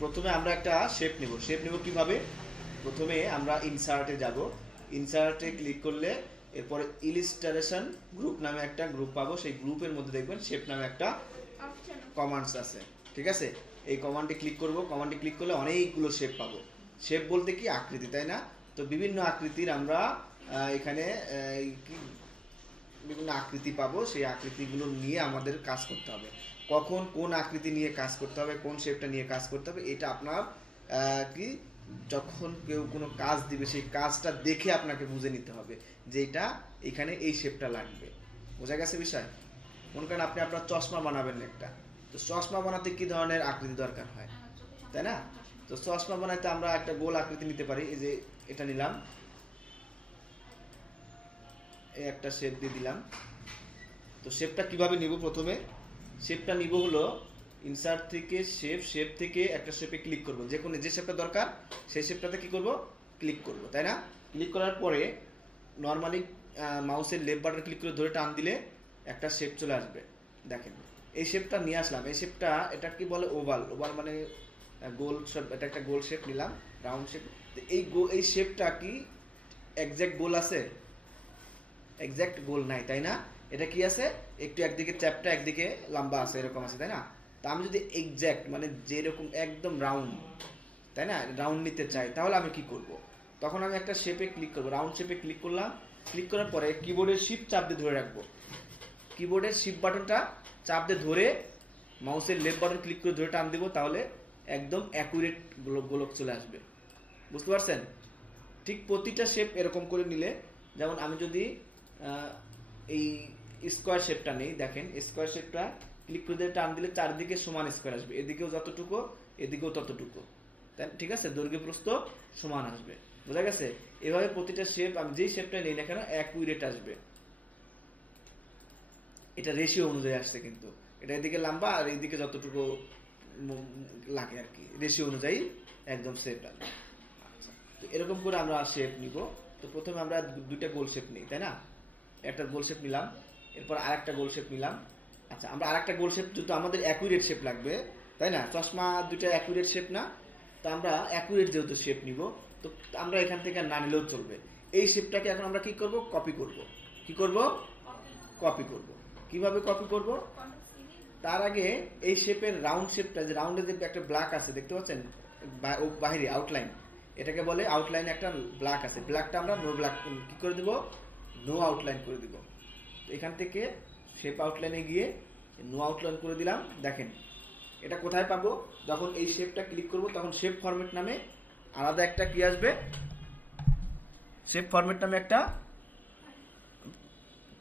প্রথমে আমরা একটা শেপ নিব। শেপ নিব কিভাবে? প্রথমে আমরা ইনসার্টে যাব। ইনসার্টে ক্লিক করলে এরপরে ইলিস্ট্রেশন গ্রুপ নামে একটা গ্রুপ পাবো। সেই গ্রুপের মধ্যে দেখবেন শেপ নামে একটা কমান্ডস আছে। ঠিক আছে, এই কমান্ডে ক্লিক করব। কমান্ডে ক্লিক করলে অনেকগুলো শেপ পাবো। শেপ বলতে কি আকৃতি, তাই না? তো বিভিন্ন আকৃতির আমরা এখানে বিভিন্ন আকৃতি পাবো। সেই আকৃতিগুলো নিয়ে আমাদের কাজ করতে হবে। কখন কোন আকৃতি নিয়ে কাজ করতে হবে, কোন শেপটা নিয়ে কাজ করতে হবে, এটা আপনার কি যখন কেউ কোনো কাজ দিবে সেই কাজটা দেখে আপনাকে বুঝে নিতে হবে যে এটা এখানে এই শেপটা লাগবে। বোঝা গেছে বিষয়? মনে করেন আপনি আপনার চশমা বানাবেন একটা, তো চশমা বানাতে কি ধরনের আকৃতি দরকার হয়, তাই না? তো চশমা বানাইতে আমরা একটা গোল আকৃতি নিতে পারি। এই যে এটা নিলাম, এই একটা শেপ দিয়ে দিলাম। তো শেপটা কিভাবে নিব? প্রথমে শেপটা নিব হলো ইনসার্ট থেকে শেপ, শেপ থেকে একটা শেপে ক্লিক করব। যে কোনো যে শেপটা দরকার সেই শেপটাতে কি করব? ক্লিক করব, তাই না? ক্লিক করার পরে নর্মালি মাউসের লেফট বাটন ক্লিক করে ধরে টান দিলে একটা শেপ চলে আসবে। দেখেন এই শেপটা নিয়ে আসলাম। এই শেপটা এটা কি বলে? ওভাল। ওভাল মানে গোল শেপ। এটা একটা গোল শেপ নিলাম, রাউন্ড শেপ। এই শেপটা কি এক্স্যাক্ট গোল আছে? এক্স্যাক্ট গোল নাই, তাই না? এটা কি আছে? একটু একদিকে চ্যাপটা একদিকে লম্বা আছে, এরকম আছে, তাই না? তা আমি যদি এক্স্যাক্ট মানে যেরকম একদম রাউন্ড, তাই না, রাউন্ড নিতে চাই, তাহলে আমি কি করব? তখন আমি একটা শেপে ক্লিক করব। রাউন্ড শেপে ক্লিক করলাম। ক্লিক করার পরে কিবোর্ডের শিফট চাপ দিয়ে ধরে রাখবো। কিবোর্ডের শিফট বাটনটা চাপ দিয়ে ধরে মাউসের লেফট বাটন ক্লিক করে ধরে টান দেবো, তাহলে একদম অ্যাকুরেট গোলক চলে আসবে। বুঝতে পারছেন? ঠিক প্রতিটা শেপ এরকম করে নিলে, যেমন আমি যদি এই স্কোয়ার শেপটা নেই, দেখেন স্কোয়ার শেপটা ক্লিক করে টান দিলে চারদিকে সমান স্কোয়ার আসবে। এদিকেও যতটুকু, এদিকেও ততটুকু, তাই ঠিক আছে? দৈর্ঘ্য প্রস্থ সমান আসবে। বোঝা গেছে? এভাবে প্রতিটা শেপ আমি যেই শেপটা নেই না কেন অ্যাকুরেট আসবে। এটা রেশিও অনুযায়ী আসছে, কিন্তু এটা এদিকে লম্বা আর এইদিকে যতটুকু লাগে আর কি, রেশিও অনুযায়ী একদম শেপ আসবে। আচ্ছা, তো এরকম করে আমরা শেপ নিব। তো প্রথমে আমরা দুইটা গোল শেপ নিই, তাই না? একটা গোল শেপ নিলাম, এরপর আরেকটা গোল শেপ নিলাম। আচ্ছা, আমরা আরেকটা গোল শেপ, যেহেতু আমাদের অ্যাকুরেট শেপ লাগবে, তাই না? চশমা দুইটা অ্যাকুরেট শেপ না? তো আমরা অ্যাকুরেট যেহেতু শেপ নিব, তো আমরা এখান থেকে না নিলেও চলবে। এই শেপটাকে এখন আমরা কি করব? কপি করব। কি করব? কপি করব। কিভাবে কপি করব? তার আগে এই শেপের রাউন্ড শেপটা, যে রাউন্ডে যে একটা ব্ল্যাক আছে দেখতে পাচ্ছেন বাহিরে আউটলাইন, এটাকে বলে আউটলাইনে একটা ব্ল্যাক আছে। ব্ল্যাকটা আমরা নো ব্ল্যাক কি করে দেব? নো আউটলাইন করে দিব। এখান থেকে শেপ আউটলাইনে গিয়ে নো আউটলাইন করে দিলাম। দেখেন এটা কোথায় পাবো? যখন এই শেপটা ক্লিক করব তখন শেপ ফরম্যাট নামে আলাদা একটা কি আসবে? শেপ ফরম্যাট নামে একটা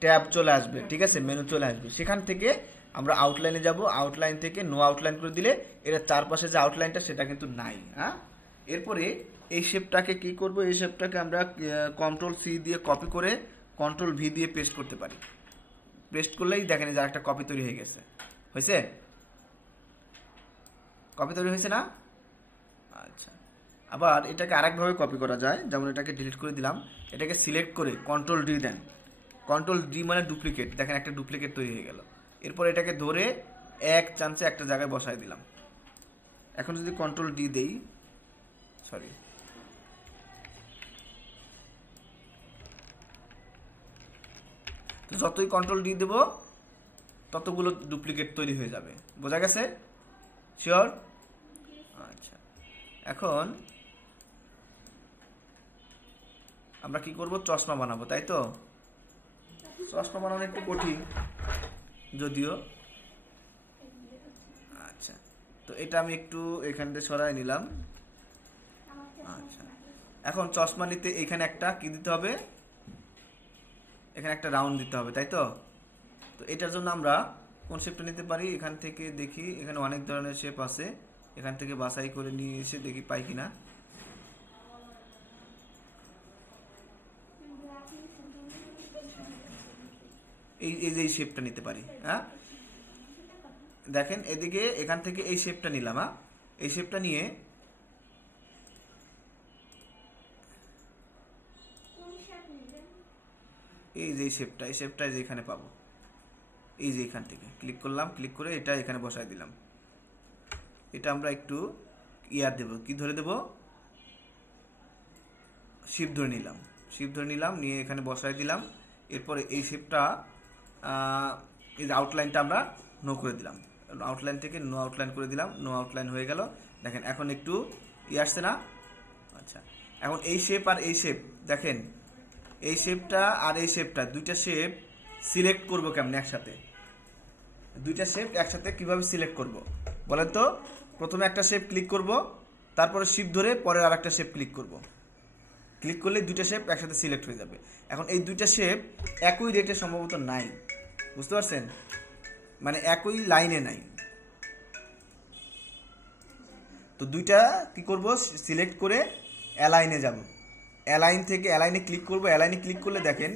ট্যাব চলে আসবে, ঠিক আছে? মেনু চলে আসবে। সেখান থেকে আমরা আউটলাইনে যাব। আউটলাইন থেকে নো আউটলাইন করে দিলে এর চারপাশে যে আউটলাইনটা সেটা কিন্তু নাই। হ্যাঁ, এরপরে এই শেপটাকে কি করব? এই শেপটাকে আমরা কন্ট্রোল সি দিয়ে কপি করে কন্ট্রোল ভি দিয়ে পেস্ট করতে পারি। পেস্ট করলেই দেখেন যে একটা কপি তৈরি হয়ে গেছে। হয়েছে? কপি তৈরি হয়েছে না? আচ্ছা, আবার এটাকে আরেকভাবে কপি করা যায়। যেমন এটাকে ডিলিট করে দিলাম, এটাকে সিলেক্ট করে কন্ট্রোল ডি দেন। কন্ট্রোল ডি মানে ডুপ্লিকেট। দেখেন একটা ডুপ্লিকেট তৈরি হয়ে গেল। এরপর এটাকে ধরে এক চান্সে একটা জায়গায় বসাই দিলাম। এখন যদি কন্ট্রোল ডি দেই, সরি, তো যতই কন্ট্রোল ডি দেবো ততগুলো ডুপ্লিকেট তৈরি হয়ে যাবে। বোঝা গেছে? শিওর? আচ্ছা, এখন আমরা কি করব? চশমা বানাবো, তাই তো? চশমা বানানো একটু কঠিন যদিও। আচ্ছা, তো এটা আমি একটু এখান থেকে সরাই নিলাম। আচ্ছা, এখন চশমা নিতে এখানে একটা কি দিতে হবে? এখানে একটা রাউন্ড দিতে হবে, তাই তো? তো এটার জন্য আমরা কোন শেপটা নিতে পারি? এখান থেকে দেখি, এখানে অনেক ধরনের শেপ আছে। এখান থেকে বাছাই করে নিয়ে এসে দেখি পাই কিনা। এই যে এই শেপটা নিতে পারি। হ্যাঁ, দেখেন এদিকে এখান থেকে এই শেপটা নিলাম। হ্যাঁ, এই শেপটা নিয়ে এই যে শেপটা, এই শেপটা যে এখানে পাবো, এই যে এখান থেকে ক্লিক করলাম, ক্লিক করে এটা এখানে বসাই দিলাম। এটা আমরা একটু ইয়া দেব, কি ধরে দেব, শিপ ধরে নিলাম, শিপ ধরে নিলাম, নিয়ে এখানে বসাই দিলাম। এরপরে এই শেপটা এই যে আউটলাইনটা আমরা নো করে দিলাম, আউটলাইন থেকে নো আউটলাইন করে দিলাম, নো আউটলাইন হয়ে গেল। দেখেন এখন একটু আসছে না? আচ্ছা, এখন এই শেপ আর এই শেপ দেখেন, এই শেপটা আর এই শেপটা, দুইটা শেপ সিলেক্ট করব কেমন একসাথে, দুইটা শেপ একসাথে কিভাবে সিলেক্ট করব বলেন তো? প্রথমে একটা শেপ ক্লিক করব, তারপরে শিফট ধরে পরের আর একটা শেপ ক্লিক করব, ক্লিক করলে দুইটা শেপ একসাথে সিলেক্ট হয়ে যাবে। এখন এই দুইটা শেপ একই রেটে সম্ভবত নাই, বুঝতে পারছেন? মানে একই লাইনে নাই। তো দুইটা কি করব, সিলেক্ট করে অ্যালাইনে যাব, অ্যালাইন থেকে অ্যালাইনে ক্লিক করব, অ্যালাইনে ক্লিক করলে দেখেন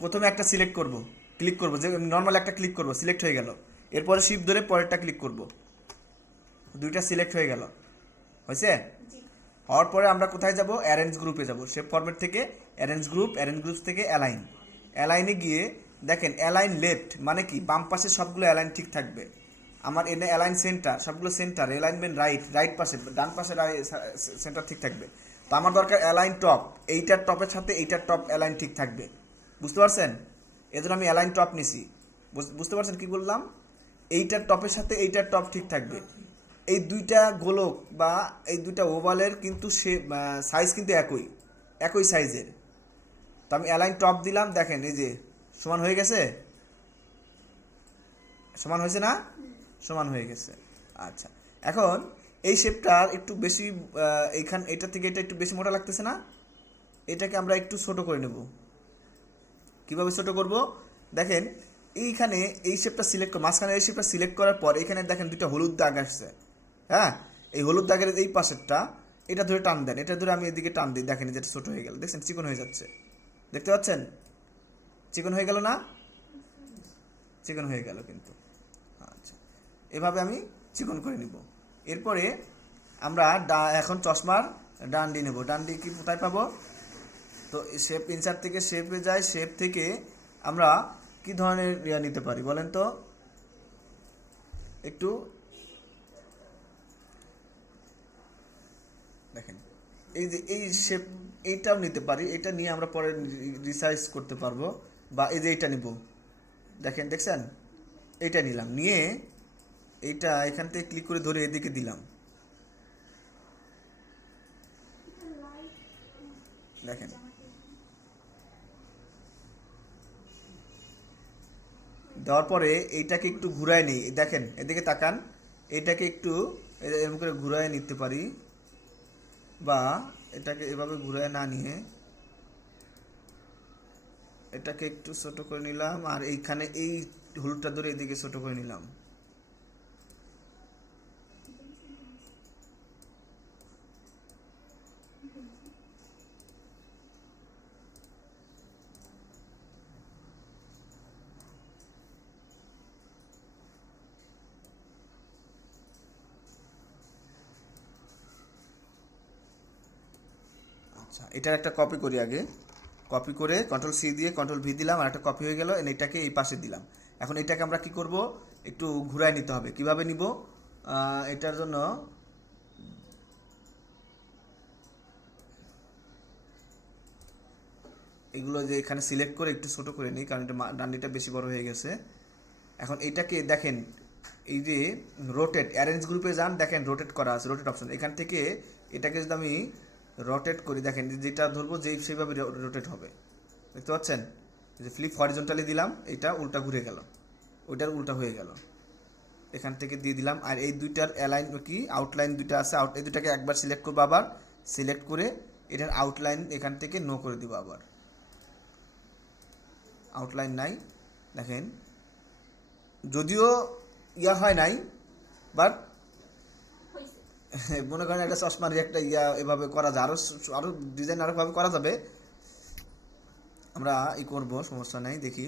প্রথমে একটা সিলেক্ট করব, ক্লিক করব, যে নর্মাল একটা ক্লিক করব, সিলেক্ট হয়ে গেল। এরপরে শিফট ধরে পরেরটা ক্লিক করব, দুইটা সিলেক্ট হয়ে গেল, হয়েছে? হওয়ার পরে আমরা কোথায় যাব, অ্যারেঞ্জ গ্রুপে যাব, শেপ ফরম্যাট থেকে অ্যারেঞ্জ গ্রুপ, অ্যারেঞ্জ গ্রুপস থেকে অ্যালাইন, অ্যালাইনে গিয়ে দেখেন অ্যালাইন লেফট মানে কি, বাম পাশে সবগুলো অ্যালাইন ঠিক থাকবে। আমার এনে অ্যালাইন সেন্টার, সবগুলো সেন্টার, অ্যালাইনমেন্ট রাইট, রাইট পাশে, ডান পাশে সেন্টার ঠিক থাকবে। তো আমার দরকার অ্যালাইন টপ, এইটার টপের সাথে এইটার টপ অ্যালাইন ঠিক থাকবে, বুঝতে পারছেন? এজন্য আমি অ্যালাইন টপ নিছি, বুঝতে পারছেন কি বললাম? এইটার টপের সাথে এইটার টপ ঠিক থাকবে। এই দুইটা গোলক বা এই দুইটা ওভালের কিন্তু সে সাইজ কিন্তু একই, একই সাইজের। তো আমি অ্যালাইন টপ দিলাম, দেখেন এই যে সমান হয়ে গেছে, সমান হয়েছে না? সমান হয়ে গেছে। আচ্ছা, এখন এই শেপটার একটু বেশি, এইখান এটা থেকে এটা একটু বেশি মোটা লাগতেছে না? এটাকে আমরা একটু ছোট করে নেব। কিভাবে ছোট করব? দেখেন এইখানে এই শেপটা সিলেক্ট, মাঝখানে এই শেপটা সিলেক্ট করার পর এখানে দেখেন দুটো হলুদ দাগ আসছে, হ্যাঁ? এই হলুদ দাগের এই পাশেরটা, এটা ধরে টান দেন, এটা ধরে আমি এদিকে টান দিই, দেখেন যেটা ছোট হয়ে গেল, দেখছেন চিকন হয়ে যাচ্ছে, দেখতে পাচ্ছেন? চিকন হয়ে গেল না? চিকন হয়ে গেল কিন্তু। আচ্ছা, এভাবে আমি চিকন করে নিব। এরপরে আমরা এখন চশমার ডান ডি নেব। ডান ডি কি কোথায় পাবো? তো শেপ ইনসার্ট থেকে শেপে যায়, শেপ থেকে আমরা কি ধরনের ইয়া নিতে পারি বলেন তো? একটু দেখেন, এই যে এই শেপ, এইটাও নিতে পারি, এটা নিয়ে আমরা পরে রিসাইজ করতে পারবো। বা এই যে এইটা নিব, দেখেন দেখছেন, এইটা নিলাম, নিয়ে এইটা এখান থেকে ক্লিক করে ধরে এদিকে দিলাম, দেখেন দেওয়ার পরে এইটাকে একটু ঘুরায় নিই, দেখেন এদিকে তাকান, এইটাকে একটু এরকম করে ঘুরায় নিতে পারি, বা এটাকে এভাবে ঘুরায় না নিয়ে এটাকে একটু ছোট করে নিলাম, আর এইখানে এই হলুদটা ধরে এদিকে ছোট করে নিলাম। আচ্ছা, এটার একটা কপি করি আগে, কপি করে কন্ট্রোল সি দিয়ে কন্ট্রোল ভি দিলাম, আর একটা কপি হয়ে গেল, এটাকে এই পাশে দিলাম। এখন এটাকে আমরা কি করব, একটু ঘুরায় নিতে হবে। কিভাবে নিব? এটার জন্য এগুলো যে এখানে সিলেক্ট করে একটু ছোট করে নিই, কারণ এটা ডান্ডিটা বেশি বড় হয়ে গেছে। এখন এইটাকে দেখেন, এই যে রোটেট, অ্যারেঞ্জ গ্রুপে যান, দেখেন রোটেট করা আছে, রোটেট অপশন, এখান থেকে এটাকে যদি আমি রোটেট করি, দেখেন যেটা ধরবো যেই সেইভাবে রোটেট হবে, দেখতে পাচ্ছেন? যে ফ্লিপ হরিজন্টালি দিলাম, এটা উল্টা ঘুরে গেল, ওইটার উল্টা হয়ে গেল, এখান থেকে দিয়ে দিলাম। আর এই দুইটার অ্যালাইন কি, আউটলাইন দুইটা আছে, এই দুটাকে একবার সিলেক্ট করবো, আবার সিলেক্ট করে এটার আউটলাইন এখান থেকে নো করে দিব, আবার আউটলাইন নাই, দেখেন যদিও ইয়া হয় নাই, বাট মনে করেন একটা চশমার একটা ইয়া এভাবে করা যায়, আরো ডিজাইন আরোভাবে করা যাবে, আমরা করব, সমস্যা নাই। দেখি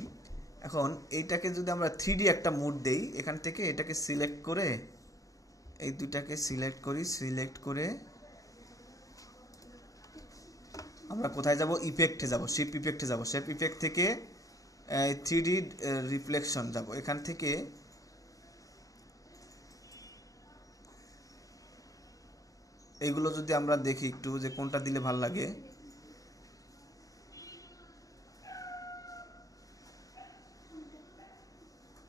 এখন এইটাকে যদি আমরা 3D একটা মোড দেই, এখান থেকে এটাকে সিলেক্ট করে এই দুইটাকে সিলেক্ট করি, সিলেক্ট করে আমরা কোথায় যাব, ইফেক্টে যাব, শেপ ইফেক্টে যাব, শেপ ইফেক্ট থেকে 3D রিফ্লেকশন যাব, এখান থেকে এইগুলো যদি আমরা দেখি একটু যে কোনটা দিলে ভালো লাগে,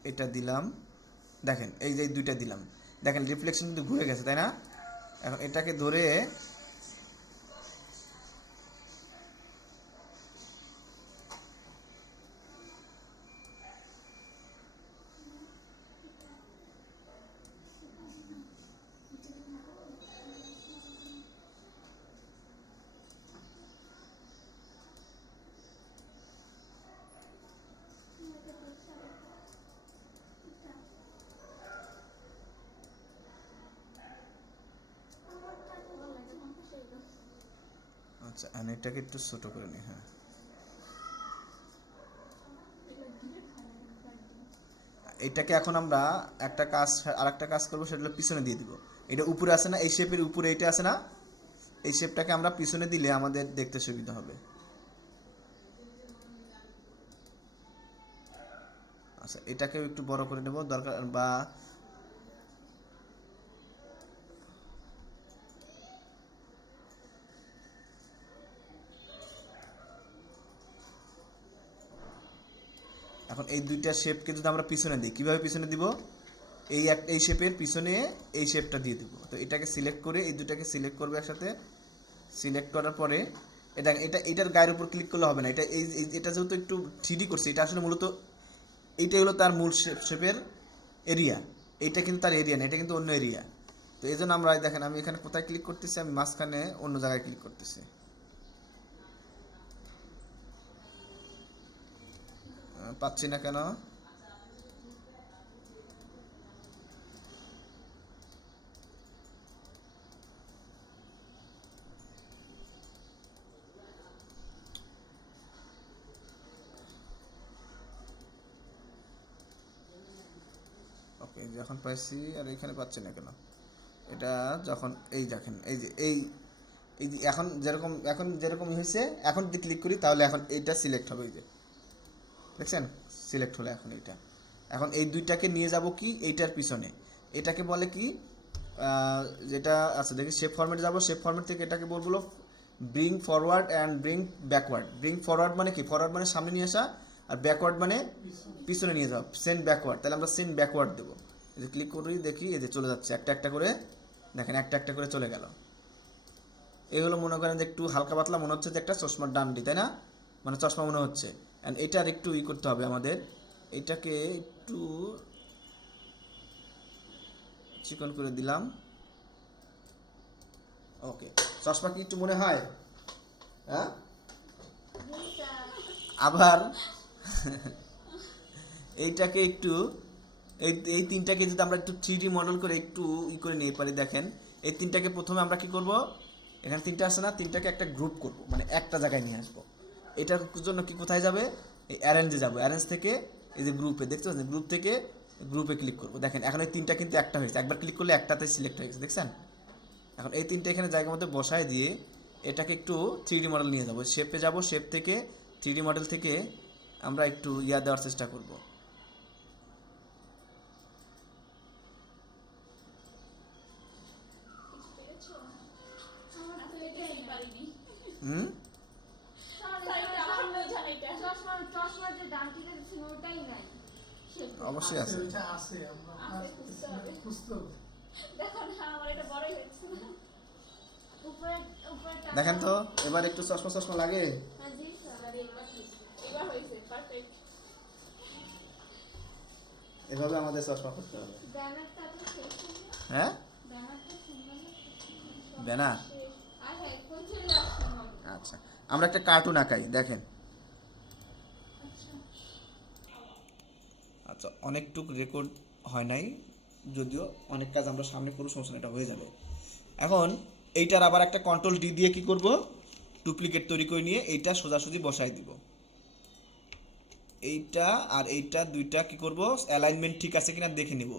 এটা দিলাম, দেখেন এই যে দুইটা দিলাম, দেখেন রিফ্লেকশন কিন্তু ঘুরে গেছে, তাই না? এখন এটাকে ধরে আচ্ছা এটাকে একটু ছোট করে নিই। হ্যাঁ, এটাকে এখন আমরা একটা কাজ, আরেকটা কাজ করবো, সেটা হলো পিছনে দিয়ে দিব। এটা উপরে আছে না, এই শেপের উপরে এটা আছে না, এই শেপটাকে আমরা পিছনে দিলে আমাদের দেখতে সুবিধা হবে। আচ্ছা এটাকেও একটু বড় করে নেব দরকার, বা এখন এই দুইটা শেপকে যদি আমরা পিছনে দিই, কিভাবে পিছনে দিব? এই শেপের পিছনে এই শেপটা দিয়ে দিব। তো এটাকে সিলেক্ট করে এই দুটাকে সিলেক্ট করবে একসাথে। সিলেক্ট করার পরে এটার গায়ের উপর ক্লিক করলে হবে না, এটা যেহেতু একটু 3D করছে, এটা আসলে মূলত এইটাই হলো তার মূল শেপের এরিয়া। এইটা কিন্তু তার এরিয়া না, এটা কিন্তু অন্য এরিয়া। তো এই জন্য আমরা দেখেন আমি এখানে কোথায় ক্লিক করতেছি, আমি মাঝখানে অন্য জায়গায় ক্লিক করতেছি। পাচ্ছি না কেন? ওকে, যখন পাইছি আর এখানে পাচ্ছি না কেন? এটা যখন এই দেখেন এই যে এই যে এখন যেরকম হয়েছে, এখন যদি ক্লিক করি তাহলে এখন এইটা সিলেক্ট হবে। এই যে দেখছেন সিলেক্ট হলো এখন এইটা। এখন এই দুইটাকে নিয়ে যাব কি এইটার পিছনে, এটাকে বলে কি যেটা আচ্ছা দেখি শেপ ফরম্যাটে যাব। শেপ ফরম্যাট থেকে এটাকে বলবো bring forward and bring backward. Bring forward মানে কি? ফরওয়ার্ড মানে সামনে নিয়ে আসা, আর ব্যাকওয়ার্ড মানে পিছনে নিয়ে যাওয়া। সেন্ড ব্যাকওয়ার্ড, তাহলে আমরা সেন্ড ব্যাকওয়ার্ড দেবো। এই যে ক্লিক করি দেখি এই যে চলে যাচ্ছে একটা একটা করে, দেখেন একটা একটা করে চলে গেল। এগুলো মনে করেন যে একটু হালকা পাতলা মনে হচ্ছে যে একটা চশমার ডান্ডি, তাই না? মানে চশমা মনে হচ্ছে। অ্যান্ড এটার একটু করতে হবে আমাদের, এটাকে একটু চিকন করে দিলাম। ওকে, চশমা কি একটু মনে হয়? হ্যাঁ, আবার এইটাকে একটু এই তিনটাকে যদি আমরা একটু 3D মডেল করে একটু করে নিয়ে পারি, দেখেন এই তিনটাকে প্রথমে আমরা কি করব, এখানে তিনটা আছে না, তিনটাকে একটা গ্রুপ করব, মানে একটা জায়গায় নিয়ে আসবো। এটার জন্য কি কোথায় যাবে? এই অ্যারেঞ্জে যাবো। অ্যারেঞ্জ থেকে এই যে গ্রুপে দেখতে পাচ্ছেন, গ্রুপ থেকে গ্রুপে ক্লিক করব। দেখেন এখন এই তিনটা কিন্তু একটা হয়েছে, একবার ক্লিক করলে একটাতে সিলেক্ট হয়ে গেছে, দেখছেন? এখন এই তিনটা এখানে জায়গার মধ্যে বসায় দিয়ে এটাকে একটু 3D মডেল নিয়ে যাবো। শেপে যাব, শেপ থেকে 3D মডেল থেকে আমরা একটু দেওয়ার চেষ্টা করব। হুম, অবশ্যই আছে। দেখেন তো এবার একটু চশমা চশমা লাগে। এভাবে আমাদের চশমা করতে হবে। হ্যাঁ, ব্যানার। আচ্ছা আমরা একটা কার্টুন আঁকাই, দেখেন। আচ্ছা অনেকটুক রেকর্ড হয় নাই, যদিও অনেক কাজ আমরা সামনে করব, সমস্যা এটা হয়ে যাবে। এখন এইটার আবার একটা কন্ট্রোল ডি দিয়ে কি করব, ডুপ্লিকেট তৈরি করে নিয়ে এইটা সোজাসুজি বসাই দিব। এইটা আর এইটা দুইটা কি করব, অ্যালাইনমেন্ট ঠিক আছে কিনা দেখে নিব।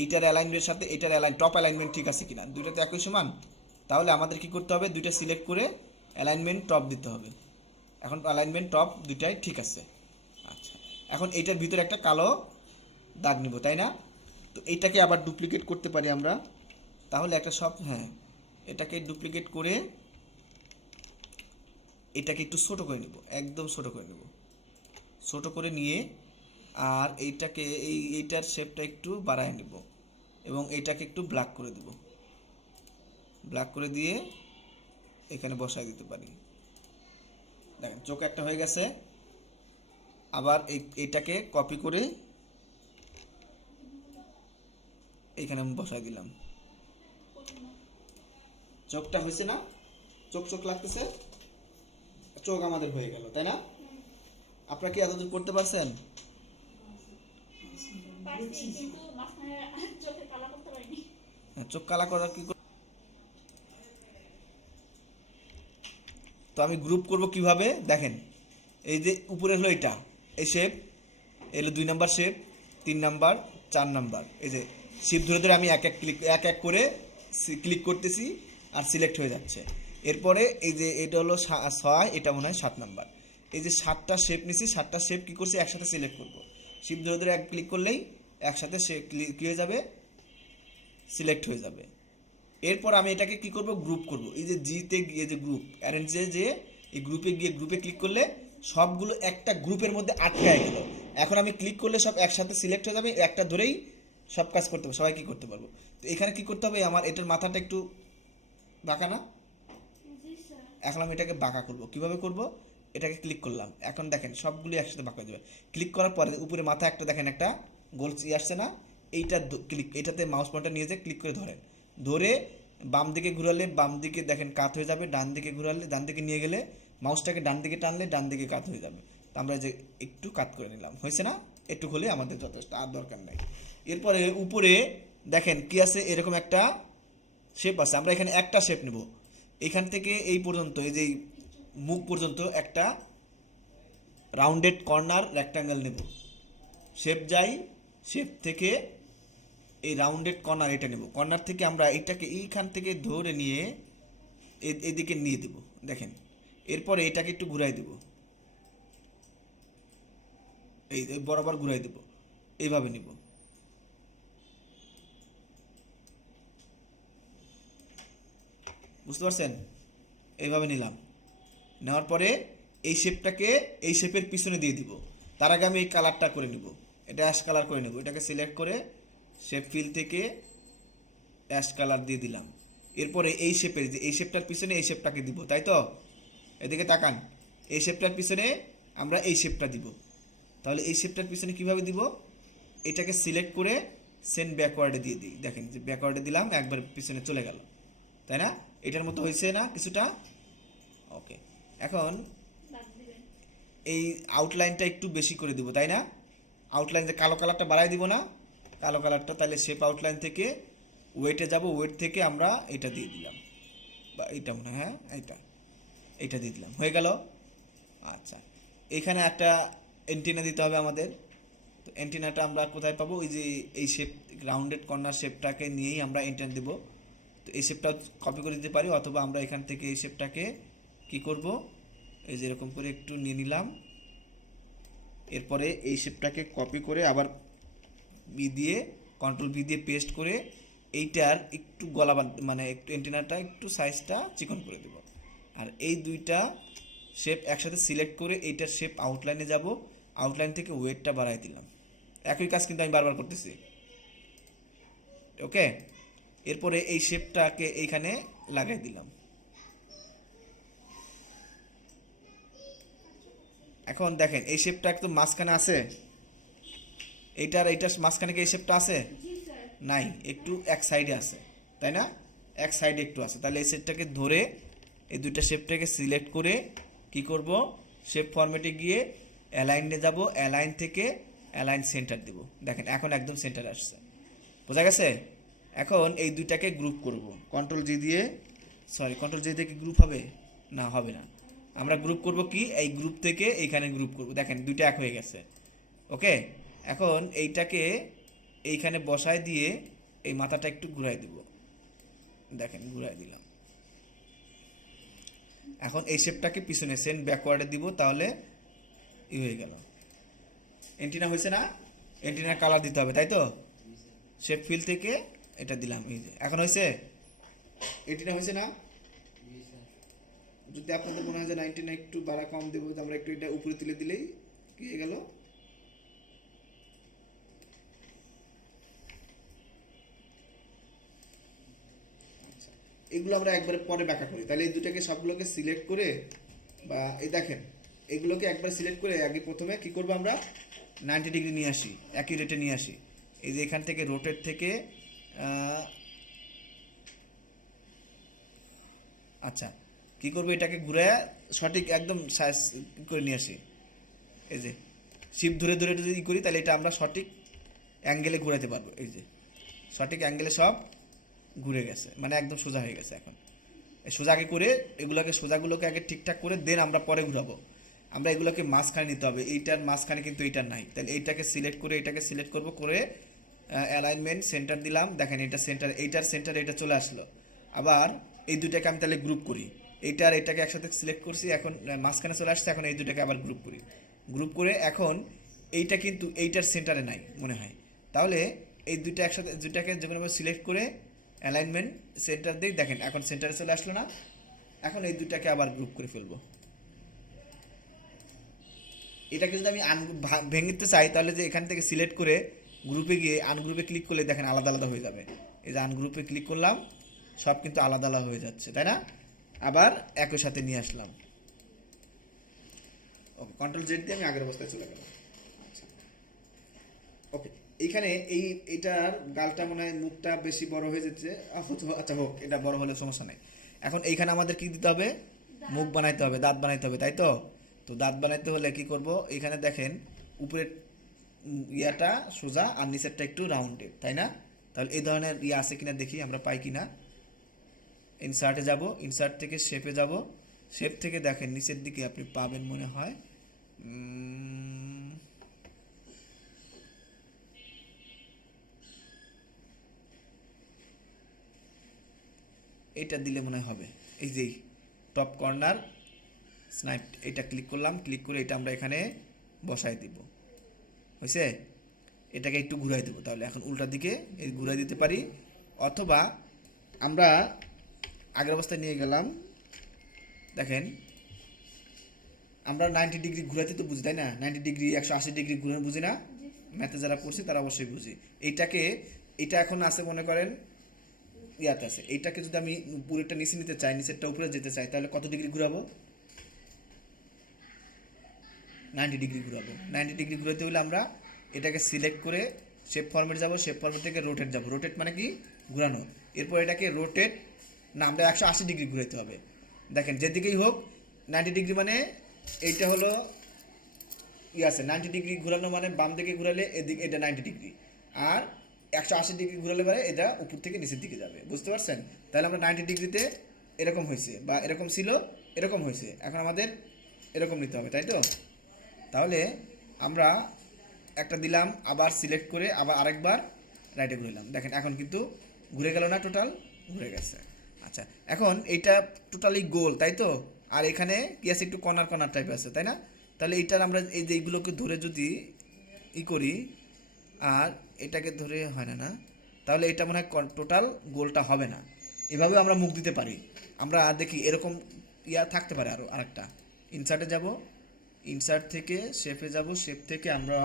এইটার অ্যালাইনমেন্টের সাথে এইটার টপ অ্যালাইনমেন্ট ঠিক আছে কিনা, দুইটা তো একই সমান। তাহলে আমাদের কি করতে হবে, দুইটা সিলেক্ট করে অ্যালাইনমেন্ট টপ দিতে হবে। এখন অ্যালাইনমেন্ট টপ দুইটাই ঠিক আছে। আচ্ছা এখন এইটার ভিতরে একটা কালো দাগ নিব, তাই না? তো এইটাকে আবার ডুপ্লিকেট করতে পারি আমরা, তাহলে একটা সব, হ্যাঁ এটাকে ডুপ্লিকেট করে এটাকে একটু ছোট করে নেব, একদম ছোট করে নেব, ছোট করে নিয়ে আর এইটাকে এইটার শেপটা একটু বাড়ায় নেব এবং এইটাকে একটু ব্ল্যাক করে দিব, ব্ল্যাক করে দিয়ে এখানে বসায় দিতে পারি। দেখেন চোখ একটা হয়ে গেছে। আবার এইটাকে কপি করে এইখানে বসায় দিলাম। চোখটা হয়েছে না? চোখ চোখ লাগতেছে, চোখ আমাদের হয়ে গেল, তাই না? আপনারা কি এতদূর করতে পারছেন? চোখ কালা করার কি তো আমি গ্রুপ করব কিভাবে দেখেন। এই যে উপরে হলো এটা, এই শেপ এলো 2 নাম্বার শেপ, 3 নাম্বার, 4 নাম্বার। এই যে শিপ ধরে ধরে আমি এক এক করে ক্লিক করতেছি আর সিলেক্ট হয়ে যাচ্ছে। এরপরে এই যে এটা হলো 6, এটা মনে হয় 7 নাম্বার। এই যে 7টা শেপ নিছি, 7টা শেপ কি করছি একসাথে সিলেক্ট করব। শিপ ধরে ধরে এক ক্লিক করলেই একসাথে সে কি হয়ে যাবে, সিলেক্ট হয়ে যাবে। এরপর আমি এটাকে কি করব, গ্রুপ করব। এই যে জিতে গিয়ে যে গ্রুপ অ্যারেঞ্জে যে এই গ্রুপে গিয়ে গ্রুপে ক্লিক করলে সবগুলো একটা গ্রুপের মধ্যে আটকায় গেল। এখন আমি ক্লিক করলে সব একসাথে সিলেক্ট হয়ে যাবে, একটা ধরেই সব কাজ করতে পারবো, সবাই কি করতে পারবো। তো এখানে কি করতে হবে, আমার এটার মাথাটা একটু বাঁকা না? এখন আমি এটাকে বাঁকা করব। কিভাবে করব, এটাকে ক্লিক করলাম, এখন দেখেন সবগুলি একসাথে বাঁকা হয়ে যাবে। ক্লিক করার পরে উপরে মাথা একটা দেখেন একটা গোল আসছে না, এইটা ক্লিক, এটাতে মাউস পয়েন্টার নিয়ে যেয়ে ক্লিক করে ধরেন, ধরে বাম দিকে ঘুরালে বাম দিকে দেখেন কাত হয়ে যাবে, ডান দিকে ঘুরালে ডান দিকে নিয়ে গেলে মাউসটাকে ডান দিকে টানলে ডান দিকে কাত হয়ে যাবে। তো আমরা যে একটু কাত করে নিলাম, হয়েছে না? একটু হলে আমাদের যথেষ্ট, আর দরকার নেই। এরপরে উপরে দেখেন কি আছে, এরকম একটা শেপ আছে, আমরা এখানে একটা শেপ নেব। এখান থেকে এই পর্যন্ত, এই যে মুখ পর্যন্ত একটা রাউন্ডেড কর্নার রেক্ট্যাঙ্গেল নেব। শেপ যাই, শেপ থেকে এই রাউন্ডেড কর্নার এটা নেব, কর্নার থেকে আমরা এটাকে এইখান থেকে ধরে নিয়ে এদিকে নিয়ে দেব, দেখেন। এরপরে এটাকে একটু ঘুরাই দেব, এই বরাবর ঘুরাই দেব, এইভাবে নিব। বুঝতে পারছেন? এইভাবে নিলাম, নেওয়ার পরে এই শেপটাকে এই শেপের পিছনে দিয়ে দিব। তার আগে আমি এই কালারটা করে নিব, এটা অ্যাশ কালার করে নেব। এটাকে সিলেক্ট করে শেপ ফিল থেকে অ্যাশ কালার দিয়ে দিলাম। এরপরে এই শেপের যে এই শেপটার পিছনে এই শেপটাকে দিব, তাই তো? এদিকে তাকান, এই শেপটার পিছনে আমরা এই শেপটা দিব। তাহলে এই শেপটার পিছনে কিভাবে দিব, এটাকে সিলেক্ট করে সেন্ড ব্যাকওয়ার্ডে দিয়ে দিই। দেখেন যে ব্যাকওয়ার্ডে দিলাম, একবার পিছনে চলে গেল, তাই না? এটার মতো হয়েছে না কিছুটা? ওকে, এখন এই আউটলাইনটা একটু বেশি করে দিব, তাই না? আউটলাইন যে কালো কালারটা বাড়াই দিব না, কালো কালারটা, তাহলে শেপ আউটলাইন থেকে ওয়েটে যাব, ওয়েট থেকে আমরা এটা দিয়ে দিলাম, বা এইটা মনে হয়, হ্যাঁ এইটা দিয়ে দিলাম, হয়ে গেল। আচ্ছা, এখানে একটা অ্যান্টেনা দিতে হবে আমাদের। তো অ্যান্টেনাটা আমরা কোথায় পাবো, ওই যে এই শেপ রাউন্ডেড কর্নার শেপটাকে নিয়েই আমরা অ্যান্টেনা দেবো। তো এই শেপটা কপি করে দিতে পারি, অথবা আমরা এখান থেকে এই শেপটাকে কি করব, এই যে এরকম করে একটু নিয়ে নিলাম। এরপরে এই শেপটাকে কপি করে আবার কন্ট্রোল ভি দিয়ে পেস্ট করে এইটার একটু গলা মানে একটু অ্যান্টেনাটা একটু সাইজটা চিকন করে দেব। আর এই দুইটা শেপ একসাথে সিলেক্ট করে এইটার শেপ আউটলাইনে যাব, আউটলাইন থেকে ওয়েটটা বাড়াই দিলাম। একই কাজ কিন্তু আমি বারবার করতেছি, ওকে। এরপরে এই শেপটাকে এইখানে লাগাই দিলাম। এখন দেখেন এই শেপটা একদম মাঝখানে আছে, এইটার মাঝখানে কি এই শেপটা আছে? নাই, একটু এক সাইডে আছে, তাই না? এক সাইডে একটু আছে। তাহলে এই শেপটাকে ধরে এই দুইটা শেপটাকে সিলেক্ট করে কি করব, শেপ ফরম্যাটে গিয়ে অ্যালাইনে যাব, অ্যালাইন থেকে অ্যালাইন সেন্টার দেব। দেখেন এখন একদম সেন্টার আসছে, বোঝা গেছে? এখন এই দুইটাকে গ্রুপ করব, কন্ট্রোল জি দিয়ে কি গ্রুপ হবে? না, হবে না। আমরা গ্রুপ করব কি, এই গ্রুপ থেকে এইখানে গ্রুপ করব। দেখেন দুইটা এক হয়ে গেছে, ওকে। এখন এইটাকে এইখানে বসায় দিয়ে এই মাথাটা একটু ঘুরাই দিব, দেখেন ঘুরাই দিলাম। এখন এই শেপটাকে পিছনে সেন্ড ব্যাকওয়ার্ডে দিব, তাহলে হয়ে গেল। এন্টিনা হয়েছে না? এন্টিনার কালার দিতে হবে, তাই তো? শেপ ফিল থেকে এটা দিলাম, এই যে এখন হয়েছে। 89 হয়েছে না? যদি আপনাদের মনে হয় যে 99 একটু বাড়া কম দেবো, আমরা একটু এটা উপরে তুলে দিলেই কি হয়ে গেল? আচ্ছা, এগুলো আমরা একবারে পরে ব্যাখ্যা করি। তাহলে এই দুটাকে সবগুলোকে সিলেক্ট করে, বা এই দেখেন এগুলোকে একবার সিলেক্ট করে আগে প্রথমে কি করব, আমরা 90 ডিগ্রি নিয়ে আসি, একই রেটে নিয়ে আসি। এই যে এখান থেকে রোটেট থেকে আচ্ছা কি করব, এটাকে ঘুরে সঠিক একদম সাইজ করে নিয়ে আসি। এই যে শিপ ধরে ধরে যদি ই করি তাহলে এটা আমরা সঠিক অ্যাঙ্গেলে ঘুরাতে পারবো। এই যে সঠিক অ্যাঙ্গেলে সব ঘুরে গেছে, মানে একদম সোজা হয়ে গেছে। এখন এই সোজাকে করে এগুলোকে সোজাগুলোকে আগে ঠিকঠাক করে দেন আমরা পরে ঘুরাবো। আমরা এগুলোকে মাঝখানে নিতে হবে, এইটার মাঝখানে কিন্তু এইটার নাই। তাহলে এইটাকে সিলেক্ট করে এটাকে সিলেক্ট করব, করে অ্যালাইনমেন্ট সেন্টার দিলাম। দেখেন এটা সেন্টার, এইটার সেন্টার এটা চলে আসলো। আবার এই দুটাকে আমি তাহলে গ্রুপ করি, এইটার এটাকে একসাথে সিলেক্ট করছি, এখন মাঝখানে চলে আসছে। এখন এই দুটাকে আবার গ্রুপ করি, গ্রুপ করে এখন এইটা কিন্তু এইটার সেন্টারে নাই মনে হয়। তাহলে এই দুইটা একসাথে, দুটাকে যে কোনোভাবে সিলেক্ট করে অ্যালাইনমেন্ট সেন্টার দিই, দেখেন এখন সেন্টারে চলে আসলো না। এখন এই দুটাকে আবার গ্রুপ করে ফেলবো। এটাকে যদি আমি ভেঙে দিতে চাই তাহলে যে এখান থেকে সিলেক্ট করে গ্রুপে গিয়ে আনগ্রুপে ক্লিক করলে দেখেন আলাদা আলাদা হয়ে যাবে। এই যে আনগ্রুপে ক্লিক করলাম, সব কিন্তু আলাদা আলাদা হয়ে যাচ্ছে, তাই না? আবার একই সাথে নিয়ে আসলাম। ওকে, কন্ট্রোল জেড দিয়ে আমি আগের অবস্থায় চলে গেলাম। ওকে, এইখানে এটার গালটা মনে হয় মুখটা বেশি বড় হয়ে যাচ্ছে। আচ্ছা হোক, এটা বড় হলে সমস্যা নেই। এখন এইখানে আমাদের কি দিতে হবে, মুখ বানাইতে হবে, দাঁত বানাইতে হবে, তাই তো? তো দাঁত বানাইতে হলে কি করব, এখানে দেখেন উপরের ইয়াটা সোজা আর নিচেরটা একটু রাউন্ডেড, তাই না? তাহলে এই ধরনের ইয়ে আছে কিনা দেখি আমরা পাই কিনা। ইনসার্টে যাব, ইনসার্ট থেকে শেপে যাব, শেপ থেকে দেখেন নিচের দিকে আপনি পাবেন মনে হয় এটা দিলে মনে হবে। এই যে টপ কর্নার স্নাইপ, এটা ক্লিক করলাম, ক্লিক করে এটা আমরা এখানে বসাই দিব। হয়েছে? এটাকে একটু ঘুরাই দেবো। তাহলে এখন উল্টা দিকে এই ঘুরাই দিতে পারি, অথবা আমরা আগের অবস্থায় নিয়ে গেলাম। দেখেন আমরা 90 ডিগ্রি ঘুরাতে তো বুঝি, তাই না? 90 ডিগ্রি 180 ডিগ্রি ঘুরানো বুঝি না? ম্যাথে যারা পড়ছি তারা অবশ্যই বুঝি। এইটাকে, এটা এখন আছে মনে করেন ইয়াতে আছে, এইটাকে যদি আমি উপরেরটা নিচে নিতে চাই, নিচেরটা উপরে যেতে চাই, তাহলে কত ডিগ্রি ঘুরাবো? 90 ডিগ্রি ঘুরাবো। 90 ডিগ্রি ঘুরাতে হলে আমরা এটাকে সিলেক্ট করে শেপ ফরম্যাট যাব, শেপ ফরম্যাট থেকে রোটেট যাব। রোটেট মানে কি? ঘুরানো। এরপর এটাকে রোটেট না, আমরা 180 ডিগ্রি ঘুরাতে হবে। দেখেন যেদিকেই হোক 90 ডিগ্রি মানে এইটা হলো আছে 90 ডিগ্রি ঘুরানো মানে বাম দিকে ঘুরালে এদিকে এটা 90 ডিগ্রি, আর 180 ডিগ্রি ঘুরালে পরে এটা উপর থেকে নিচের দিকে যাবে। বুঝতে পারছেন? তাহলে আমরা 90 ডিগ্রিতে এরকম হয়েছে, বা এরকম ছিল, এরকম হয়েছে। এখন আমাদের এরকম নিতে হবে, তাই তো? তাহলে আমরা একটা দিলাম, আবার সিলেক্ট করে আবার আরেকবার রাইটে ঘুরলাম। দেখেন এখন কিন্তু ঘুরে গেল না? টোটাল ঘুরে গেছে। আচ্ছা, এখন এইটা টোটালি গোল, তাই তো? আর এখানে কি আছে, একটু কর্নার কর্নার টাইপ আছে, তাই না? তাহলে এইটার আমরা এই যে এইগুলোকে ধরে যদি ই করি, আর এটাকে ধরে হয় না, না তাহলে এটা মনে হয় টোটাল গোলটা হবে না। এভাবে আমরা মুখ দিতে পারি। আমরা দেখি এরকম ইয়া থাকতে পারে। আরও আরেকটা ইনসার্টে যাব, ইনসার্ট থেকে শেপে যাব, শেপ থেকে আমরা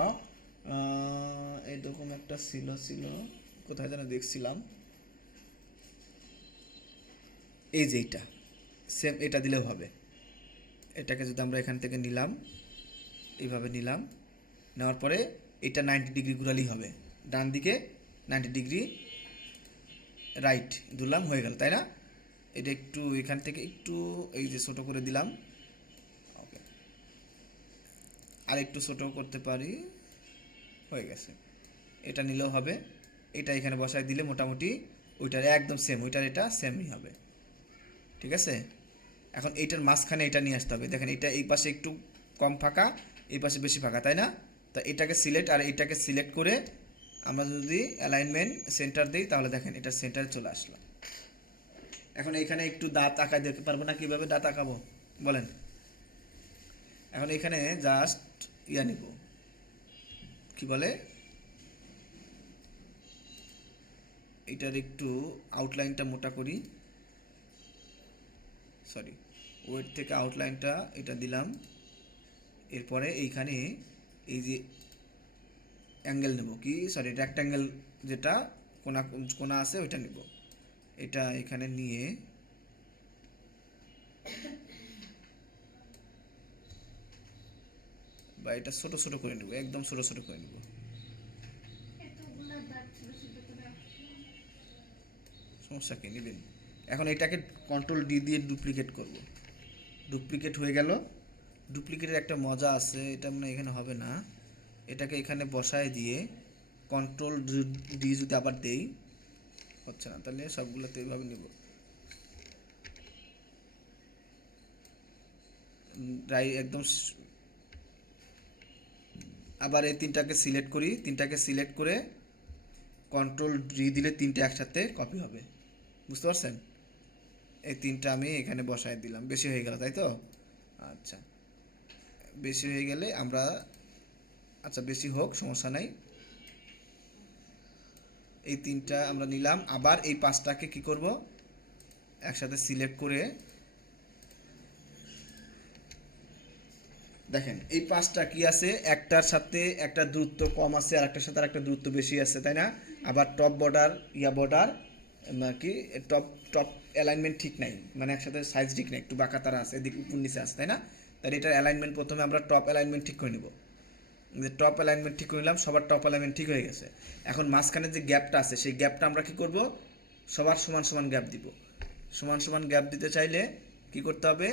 এরকম একটা ছিল কোথায় যেন দেখছিলাম, এই যে এইটা সেম, এটা দিলেও হবে। এটাকে যদি আমরা এখান থেকে নিলাম, এইভাবে নিলাম, নেওয়ার পরে এটা 90 ডিগ্রি ঘুরালেই হবে। ডান দিকে 90 ডিগ্রি, রাইট দুলাম, হয়ে গেল, তাই না? এটা একটু এখান থেকে একটু এই যে ছোটো করে দিলাম। ওকে, আর একটু ছোটো করতে পারি, হয়ে গেছে। এটা নিলেও হবে। এটা এখানে বসাই দিলে মোটামুটি ওইটার একদম সেম, ওইটার এটা সেমই হবে। ঠিক আছে? এখন এইটার মাঝখানে এটা নিয়ে আসতে হবে। দেখেন এটা এই পাশে একটু কম ফাঁকা, এই পাশে বেশি ফাঁকা, তাই না? তা এটাকে সিলেক্ট, আর এটাকে সিলেক্ট করে আমরা যদি অ্যালাইনমেন্ট সেন্টার দিই তাহলে দেখেন এটা সেন্টারে চলে আসলো। এখন এইখানে একটু দাঁত আঁকায় দেখতে পারবো না? কীভাবে দাঁত আঁকাবো বলেন? এখন এখানে জাস্ট ইয়া নিব, কি বলে, এটার একটু আউটলাইনটা মোটা করি, সরি, ওয়েট থেকে আউটলাইনটা এটা দিলাম। এরপরে এইখানে এই যে অ্যাঙ্গেল নেব, কি সরি রেক্ট্যাঙ্গেল যেটা কোনা কোনা আছে ওইটা নেব। এটা এখানে নিয়ে বা এটা ছোট ছোট করে নেব, একদম ছোট ছোট করে নেব। সমস্যা কি, নেবেন। এখন এটাকে কন্ট্রোল ডি দিয়ে ডুপ্লিকেট করব। ডুপ্লিকেট হয়ে গেল। ডুপ্লিকেটের একটা মজা আছে, এটা মানে এখানে হবে না। এটাকে এখানে বসায় দিয়ে কন্ট্রোল ডি যদি আবার দেই, হচ্ছে না, তাহলে সবগুলোতে এইভাবে নেব। একদম আবার এই তিনটাকে সিলেক্ট করি, তিনটাকে সিলেক্ট করে কন্ট্রোল ডি দিলে তিনটে একসাথে কপি হবে। বুঝতে পারছেন? এই তিনটা আমি এখানে বসায় দিলাম। বেশি হয়ে গেল তাই তো? আচ্ছা, বেশি হয়ে গেলে আমরা, আচ্ছা বেশি হোক, সমস্যা নাই। এই তিনটা আমরা নিলাম। আবার এই পাঁচটাকে কি করব, একসাথে সিলেক্ট করে দেখেন এই পাঁচটা কি আছে, একটার সাথে একটা দূরত্ব কম আছে আর একটার সাথে আর একটা দূরত্ব বেশি আছে, তাই না? আবার টপ বর্ডার বর্ডার কি টপ টপ অ্যালাইনমেন্ট ঠিক নাই, মানে একসাথে সাইজ ঠিক নাই, একটু বাঁকা তারা আছে, এদিক উপর নিচে আছে, তাই না? তাহলে এটার অ্যালাইনমেন্ট প্রথমে আমরা টপ অ্যালাইনমেন্ট ঠিক করে নিব। যে টপ অ্যালাইনমেন্ট ঠিক করে নিলাম, সবার টপ অ্যালাইনমেন্ট ঠিক হয়ে গেছে। এখন মাঝখানে যে গ্যাপটা আছে সেই গ্যাপটা আমরা কি করব, সবার সমান সমান গ্যাপ দিব। সমান সমান গ্যাপ দিতে চাইলে কি করতে হবে,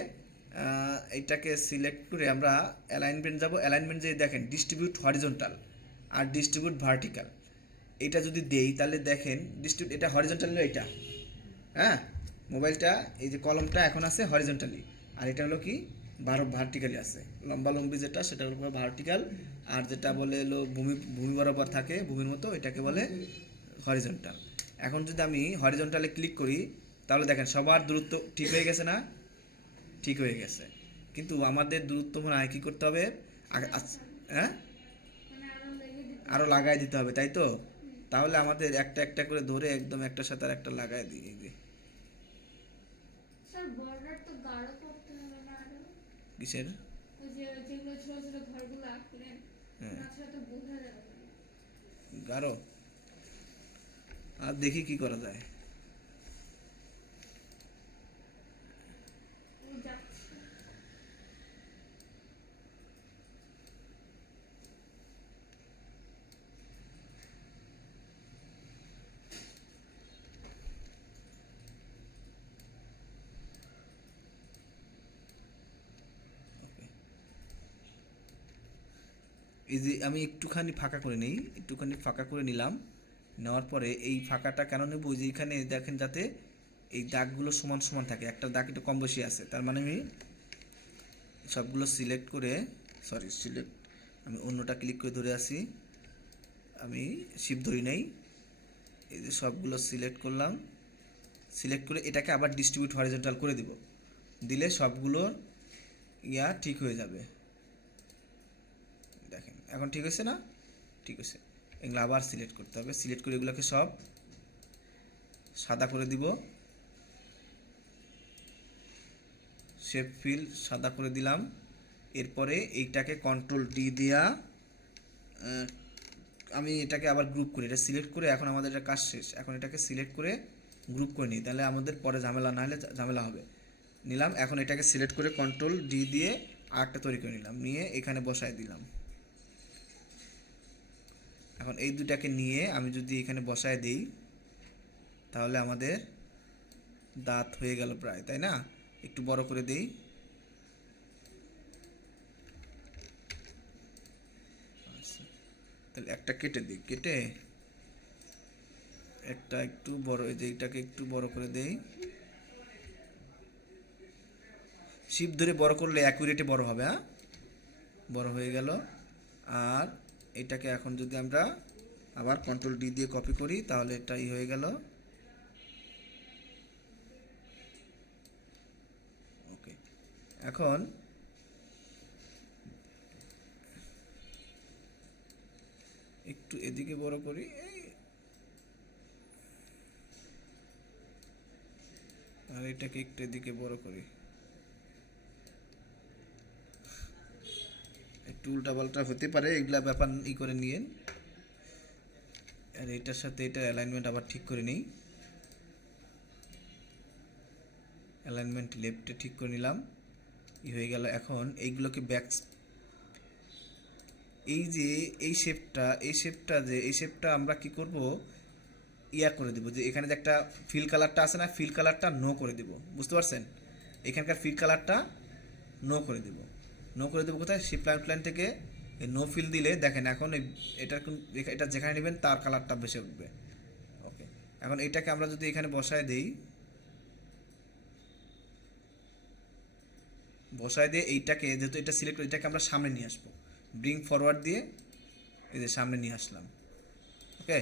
এইটাকে সিলেক্ট করে আমরা অ্যালাইনমেন্ট যাব। অ্যালাইনমেন্ট যে দেখেন ডিস্ট্রিবিউট হরিজন্টাল আর ডিস্ট্রিবিউট ভার্টিক্যাল, এটা যদি দেই তাহলে দেখেন ডিস্ট্রিবিউট, এটা হরিজন্টাল, এটা হ্যাঁ মোবাইলটা এই যে কলমটা এখন আছে হরিজন্টালি, আর এটা হলো কি ভার্টিক্যালি আছে। লম্বা লম্বি যেটা সেটা হলো ভার্টিক্যাল, আর যেটা বলে হলো ভূমি ভূমি বরাবর থাকে ভূমির মতো, এটাকে বলে হরিজন্টাল। এখন যদি আমি হরিজন্টালে ক্লিক করি তাহলে দেখেন সবার দূরত্ব ঠিক হয়ে গেছে না? ঠিক হয়ে গেছে। কিন্তু আমাদের দূরত্ব মনে হয় কী করতে হবে, হ্যাঁ আরও লাগাই দিতে হবে, তাই তো? তাহলে আমাদের একটা একটা করে ধরে একদম একটার সাথে আর একটা লাগাই দিই। এই যে কিসের, গাঢ়, আর দেখি কি করা যায়। এই যে আমি একটুখানি ফাঁকা করে নিই, একটুখানি ফাঁকা করে নিলাম। নেওয়ার পরে এই ফাঁকাটা কেন নেব, যে এখানে দেখেন যাতে এই দাগগুলো সমান সমান থাকে, একটা দাগ একটু কম বেশি আছে, তার মানে আমি সবগুলো সিলেক্ট করে, সরি সিলেক্ট, আমি অন্যটা ক্লিক করে ধরে আসি, আমি শিপ ধরি নাই। এই যে সবগুলো সিলেক্ট করলাম, সিলেক্ট করে এটাকে আবার ডিস্ট্রিবিউট হরিজন্টাল করে দিব, দিলে সবগুলো ঠিক হয়ে যাবে। দেখেন এখন ঠিক হয়েছে না? ঠিক আছে। এগুলো আবার সিলেক্ট করতে হবে, সিলেক্ট করে এগুলোকে সব সাদা করে দিব, শেপ ফিল সাদা করে দিলাম। এরপরে এইটাকে কন্ট্রোল ডি দিয়া আমি এটাকে আবার গ্রুপ করি, এটা সিলেক্ট করে, এখন আমাদের এটা কাজ শেষ। এখন এটাকে সিলেক্ট করে গ্রুপ করে নিই, তাহলে আমাদের পরে ঝামেলা না হলে ঝামেলা হবে। নিলাম, এখন এটাকে সিলেক্ট করে কন্ট্রোল ডি দিয়ে আরেকটা তৈরি করে নিলাম, নিয়ে এখানে বসায় দিলাম। এখন এই দুটাকে নিয়ে আমি যদি এখানে বসায় দিই তাহলে আমাদের দাঁত হয়ে গেল প্রায়, তাই না? একটু বড় করে দেই, আচ্ছা তাহলে একটা কেটে দিই, কেটে একটা একটু বড়, এই যে এইটাকে একটু বড় করে দেই। শিপ ধরে বড় করলে অ্যাকুরেটে বড় হবে, হ্যাঁ বড় হয়ে গেল। আর এটাকে এখন যদি আমরা আবার কন্ট্রোল ডি দিয়ে কপি করি তাহলে এটাই হয়ে গেল। ওকে, এখন একটু এদিকে বড় করি, আর এটাকে একটু এদিকে বড় করি। একটু উল্টাপাল্টা হতে পারে, এগুলা ব্যাপার করে নিয়ে। আর এটার সাথে এটার অ্যালাইনমেন্ট আবার ঠিক করে নিই। অ্যালাইনমেন্ট লেফটে ঠিক করে নিলাম, হয়ে গেল। এখন এইগুলোকে এই যে এই শেপটা আমরা কি করব, করে দেবো, যে এখানে যে একটা ফিল কালারটা আছে না, ফিল কালারটা নো করে দেব, বুঝতে পারছেন? এখানকার ফিল কালারটা নো করে দেব। কোথায়? শিপ প্ল্যান থেকে নো ফিল দিলে দেখেন এখন এটা যেখানে নেবেন তার কালারটা বেশি উঠবে। ওকে, এখন এটাকে আমরা যদি এখানে বসায় দিয়ে এইটাকে, যেহেতু এটা সিলেক্ট করে, এটাকে আমরা সামনে নিয়ে আসবো, ব্রিং ফরওয়ার্ড দিয়ে এই যে সামনে নিয়ে আসলাম। ওকে,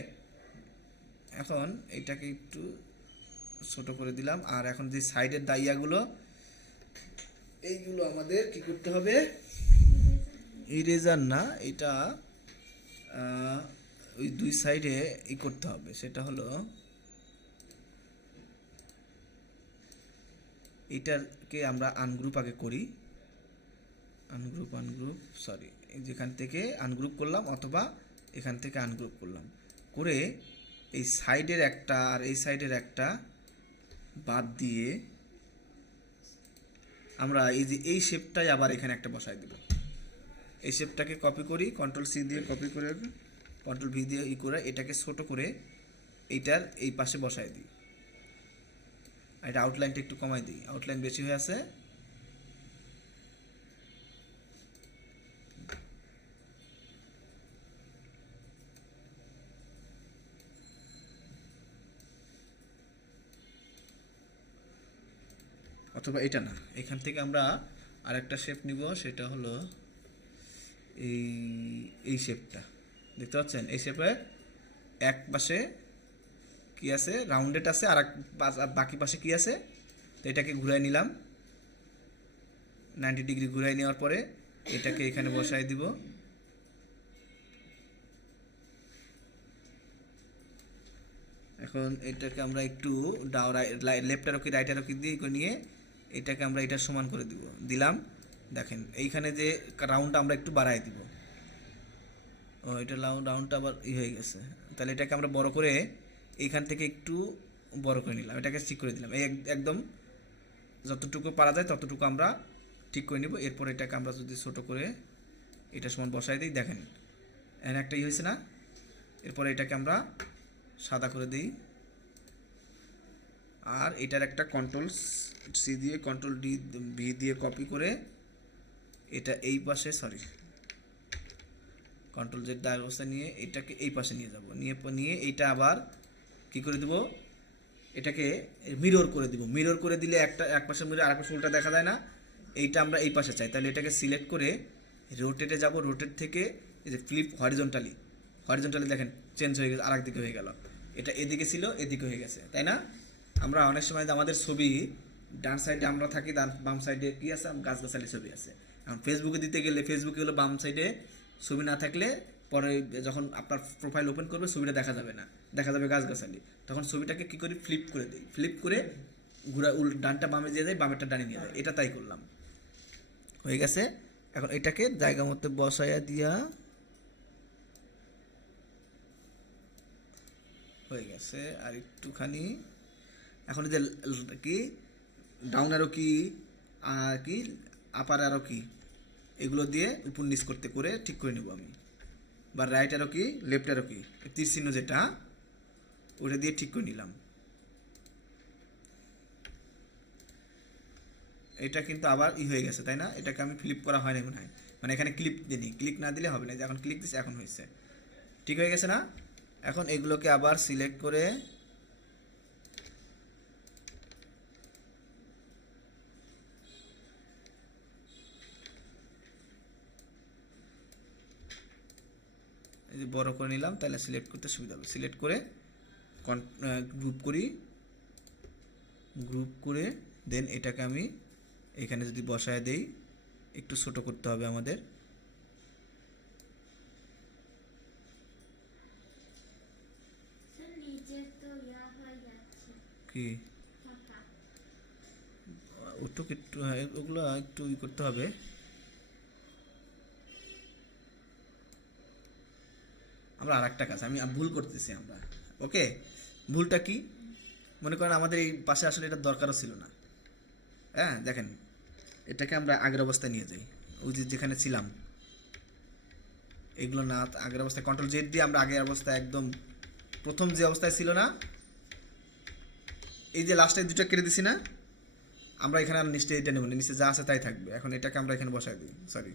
এখন এইটাকে একটু ছোট করে দিলাম। আর এখন যে সাইডের দাইয়াগুলো, এইগুলো আমাদের কি করতে হবে, ইরেজার না, এটা ওই দুই সাইডে করতে হবে। সেটা হলো এটাকে আমরা আনগ্রুপ আগে করি, আনগ্রুপ সরি, যেখান থেকে আনগ্রুপ করলাম অথবা এখান থেকে আনগ্রুপ করলাম, করে এই সাইডের একটা আর এই সাইডের একটা বাদ দিয়ে আমরা এই শেপটাই আবার এখানে একটা বসাই দেব। এই শেপটাকে কপি করি, কন্ট্রোল সি দিয়ে কপি করে, কন্ট্রোল ভি দিয়ে করে এটাকে ছোট করে এইটার এই পাশে বসাই দিই। আর এটা আউটলাইনটা একটু কমাই দিই, আউটলাইন বেশি হয়ে আছে। অথবা এটা না, এখান থেকে আমরা আরেকটা শেপ নিব, সেটা হলো এই শেপটা দেখতে পাচ্ছেন। এই শেপের এক পাশে কি আছে, রাউন্ডেড আছে, আর বাকি পাশে কি আছে, তো এটাকে ঘুরাই নিলাম 90 ডিগ্রি ঘুরাই নেওয়ার পরে এটাকে এখানে বসাই দিব। এখন এটাকে আমরা একটু লেফট আরো কি রাইট আরো কি দিয়ে নিয়ে এটাকে আমরা এটার সমান করে দিলাম। দেখেন এইখানে যে রাউন্ডটা আমরা একটু বাড়াই দিব। ও, এটা রাউন্ডটা আবার হয়ে গেছে। তাহলে এটাকে আমরা বড় করে এইখান থেকে একটু বড় করে নিলাম, এটাকে ঠিক করে দিলাম। এই একদম যতটুকু পারা যায় ততটুকু আমরা ঠিক করে নিব। এরপর এটাকে আমরা যদি ছোট করে এটা সমান বসাই দিই, দেখেন এখানে একটা হয়েছে না। এরপরে এটাকে আমরা সাদা করে দিই, আর এটার একটা কন্ট্রোল সি দিয়ে কন্ট্রোল ভি দিয়ে কপি করে এটা এই পাশে, সরি, কন্ট্রোল জেড অবস্থা নিয়ে এটাকে এই পাশে নিয়ে যাব, নিয়ে এইটা আবার কি করে দেব, এটাকে মিরর করে দিব। মিরর করে দিলে এক পাশে মিরর আর এক পাশে উল্টা দেখা যায় না, এইটা আমরা এই পাশে চাই। তাহলে এটাকে সিলেক্ট করে রোটেটে যাব, রোটেট থেকে এই যে ফ্লিপ হরিজন্টালি দেখেন চেঞ্জ হয়ে গেছে, আরেক দিকে হয়ে গেল। এটা এদিকে ছিল, এদিকে হয়ে গেছে, তাই না? আমরা অনেক সময় আমাদের ছবি ডান সাইডে আমরা থাকি, বাম সাইডে কি আছে, গাছগাছালি ছবি আছে। এখন ফেসবুকে দিতে গেলে ফেসবুকে হলো বাম সাইডে ছবি না থাকলে পরে যখন আপনার প্রোফাইল ওপেন করবে ছবিটা দেখা যাবে না, দেখা যাবে গাছগাছালি। তখন ছবিটাকে কি করি, ফ্লিপ করে দিই, ফ্লিপ করে ডানটা বামে দিয়ে যায়, বামেরটা ডানে নিয়ে যায়। এটা তাই করলাম, হয়ে গেছে। এখন এটাকে জায়গা মতো বসাইয়া দিয়া হয়ে গেছে। আর একটুখানি এখন এই যে কি ডাউন আরো কি কি আপার আরো কি, এগুলো দিয়ে উপর নিচ করতে করে ঠিক করে নেব আমি। বা রাইট আরো কি, লেফট আরো কি, তীর চিহ্ন যেটা, ওটা দিয়ে ঠিক করে নিলাম। এটা কিন্তু আবার হয়ে গেছে, তাই না? এটাকে আমি ফ্লিপ করা হয় না মনে হয়, মানে এখানে ক্লিক দিই, ক্লিক না দিলে হবে না। এখন ক্লিক দিচ্ছি, এখন হয়েছে, ঠিক হয়ে গেছে না? এখন এগুলোকে আবার সিলেক্ট করে এই যে বড় করে নিলাম, তাহলে সিলেক্ট করতে সুবিধা হবে। সিলেক্ট করে গ্রুপ করে দেন এটাকে আমি এখানে যদি বসায় দেই, একটু ছোট করতে হবে আমাদের। কি ওটুকু একটু, ওগুলো একটু করতে হবে। আমরা আর একটা কাজ আমি ভুল করতেছি আমরা। ওকে, ভুলটা কি? মনে করেন আমাদের এই পাশে আসলে এটা দরকারও ছিল না। হ্যাঁ দেখেন, এটাকে আমরা আগের অবস্থায় নিয়ে যাই, ওই যে যেখানে ছিলাম এগুলো না, আগের অবস্থায় কন্ট্রোল জেড দিয়ে আমরা আগের অবস্থায় একদম প্রথম যে অবস্থায় ছিল না, এই যে লাস্টে দুটো কেটে দিছি না, আমরা এখানে আর নিচে এটা নেব না, নিচে যা আছে তাই থাকবে। এখন এটাকে আমরা এখানে বসাই দিই, সরি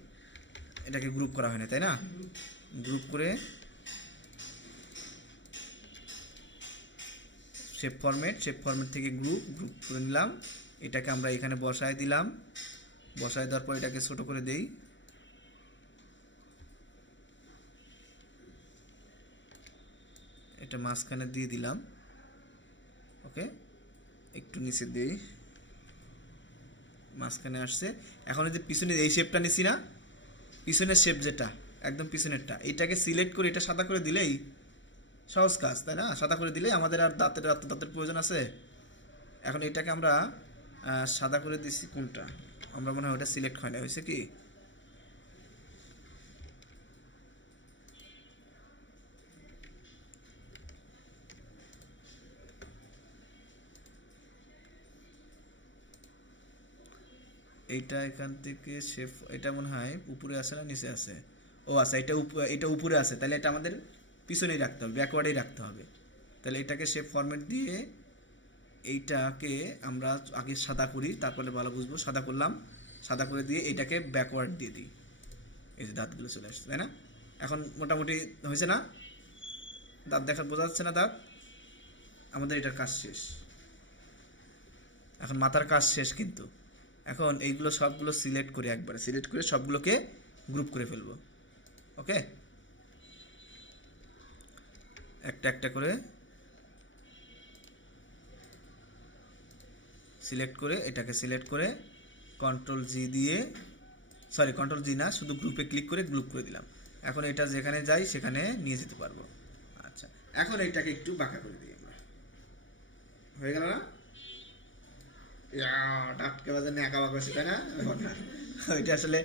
এটাকে গ্রুপ করা হয় না তাই না, গ্রুপ করে শেপ ফরম্যাট থেকে গ্রুপ করে নিলাম, এটাকে আমরা এখানে বসায় দিলাম, বসায় দেওয়ার পর এটাকে ছোট করে দেই, এটা মাঝখানে দিয়ে দিলাম। ওকে, একটু নিচে দেই, মাঝখানে আসছে। এখন এই যে পিছনে এই শেপটা নিছি না, পিছনের শেপ যেটা একদম পিছনেরটা, এটাকে সিলেক্ট করে এটা সাদা করে দিলেই সহজ কাজ তাই না, সাদা করে দিলেই আমাদের আর দাঁতের প্রয়োজন আছে। এখন এটাকে আমরা সাদা করে দিচ্ছি, কোনটা আমরা মনে হয় ওটা সিলেক্ট হয় না, হয়েছে কি এইটা এখান থেকে শেপ, এটা মনে হয় উপরে আছে না নিচে আছে, ও আচ্ছা এটা উপরে আছে, তাহলে এটা আমাদের পিছনেই রাখতে হবে, ব্যাকওয়ার্ডেই রাখতে হবে। তাহলে এটাকে শেপ ফরম্যাট দিয়ে এইটাকে আমরা আগে সাদা করি, তারপরে ভালো বুঝবো, সাদা করলাম, সাদা করে দিয়ে এইটাকে ব্যাকওয়ার্ড দিয়ে দিই, এই যে দাঁতগুলো চলে আসছে তাই না। এখন মোটামুটি হয়েছে না, দাঁত দেখা বোঝা যাচ্ছে না দাঁত, আমাদের এটার কাজ শেষ। এখন মাথার কাজ শেষ, কিন্তু এখন এইগুলো সবগুলো সিলেক্ট করে একবারে সিলেক্ট করে সবগুলোকে গ্রুপ করে ফেলবো। ওকে, একটা একটা করে সিলেক্ট করে এটাকে সিলেক্ট করে কন্ট্রোল জি দিয়ে, সরি কন্ট্রোল জি না, শুধু গ্রুপে ক্লিক করে গ্রুপ করে দিলাম। এখন এটা যেখানে যাই সেখানে নিয়ে যেতে পারবো। আচ্ছা, এখন এইটাকে একটু বাঁকা করে দিই আমরা, হয়ে গেল না, দাঁতকে বাজার একা বাঁকা হচ্ছে তাই না। ওইটা আসলে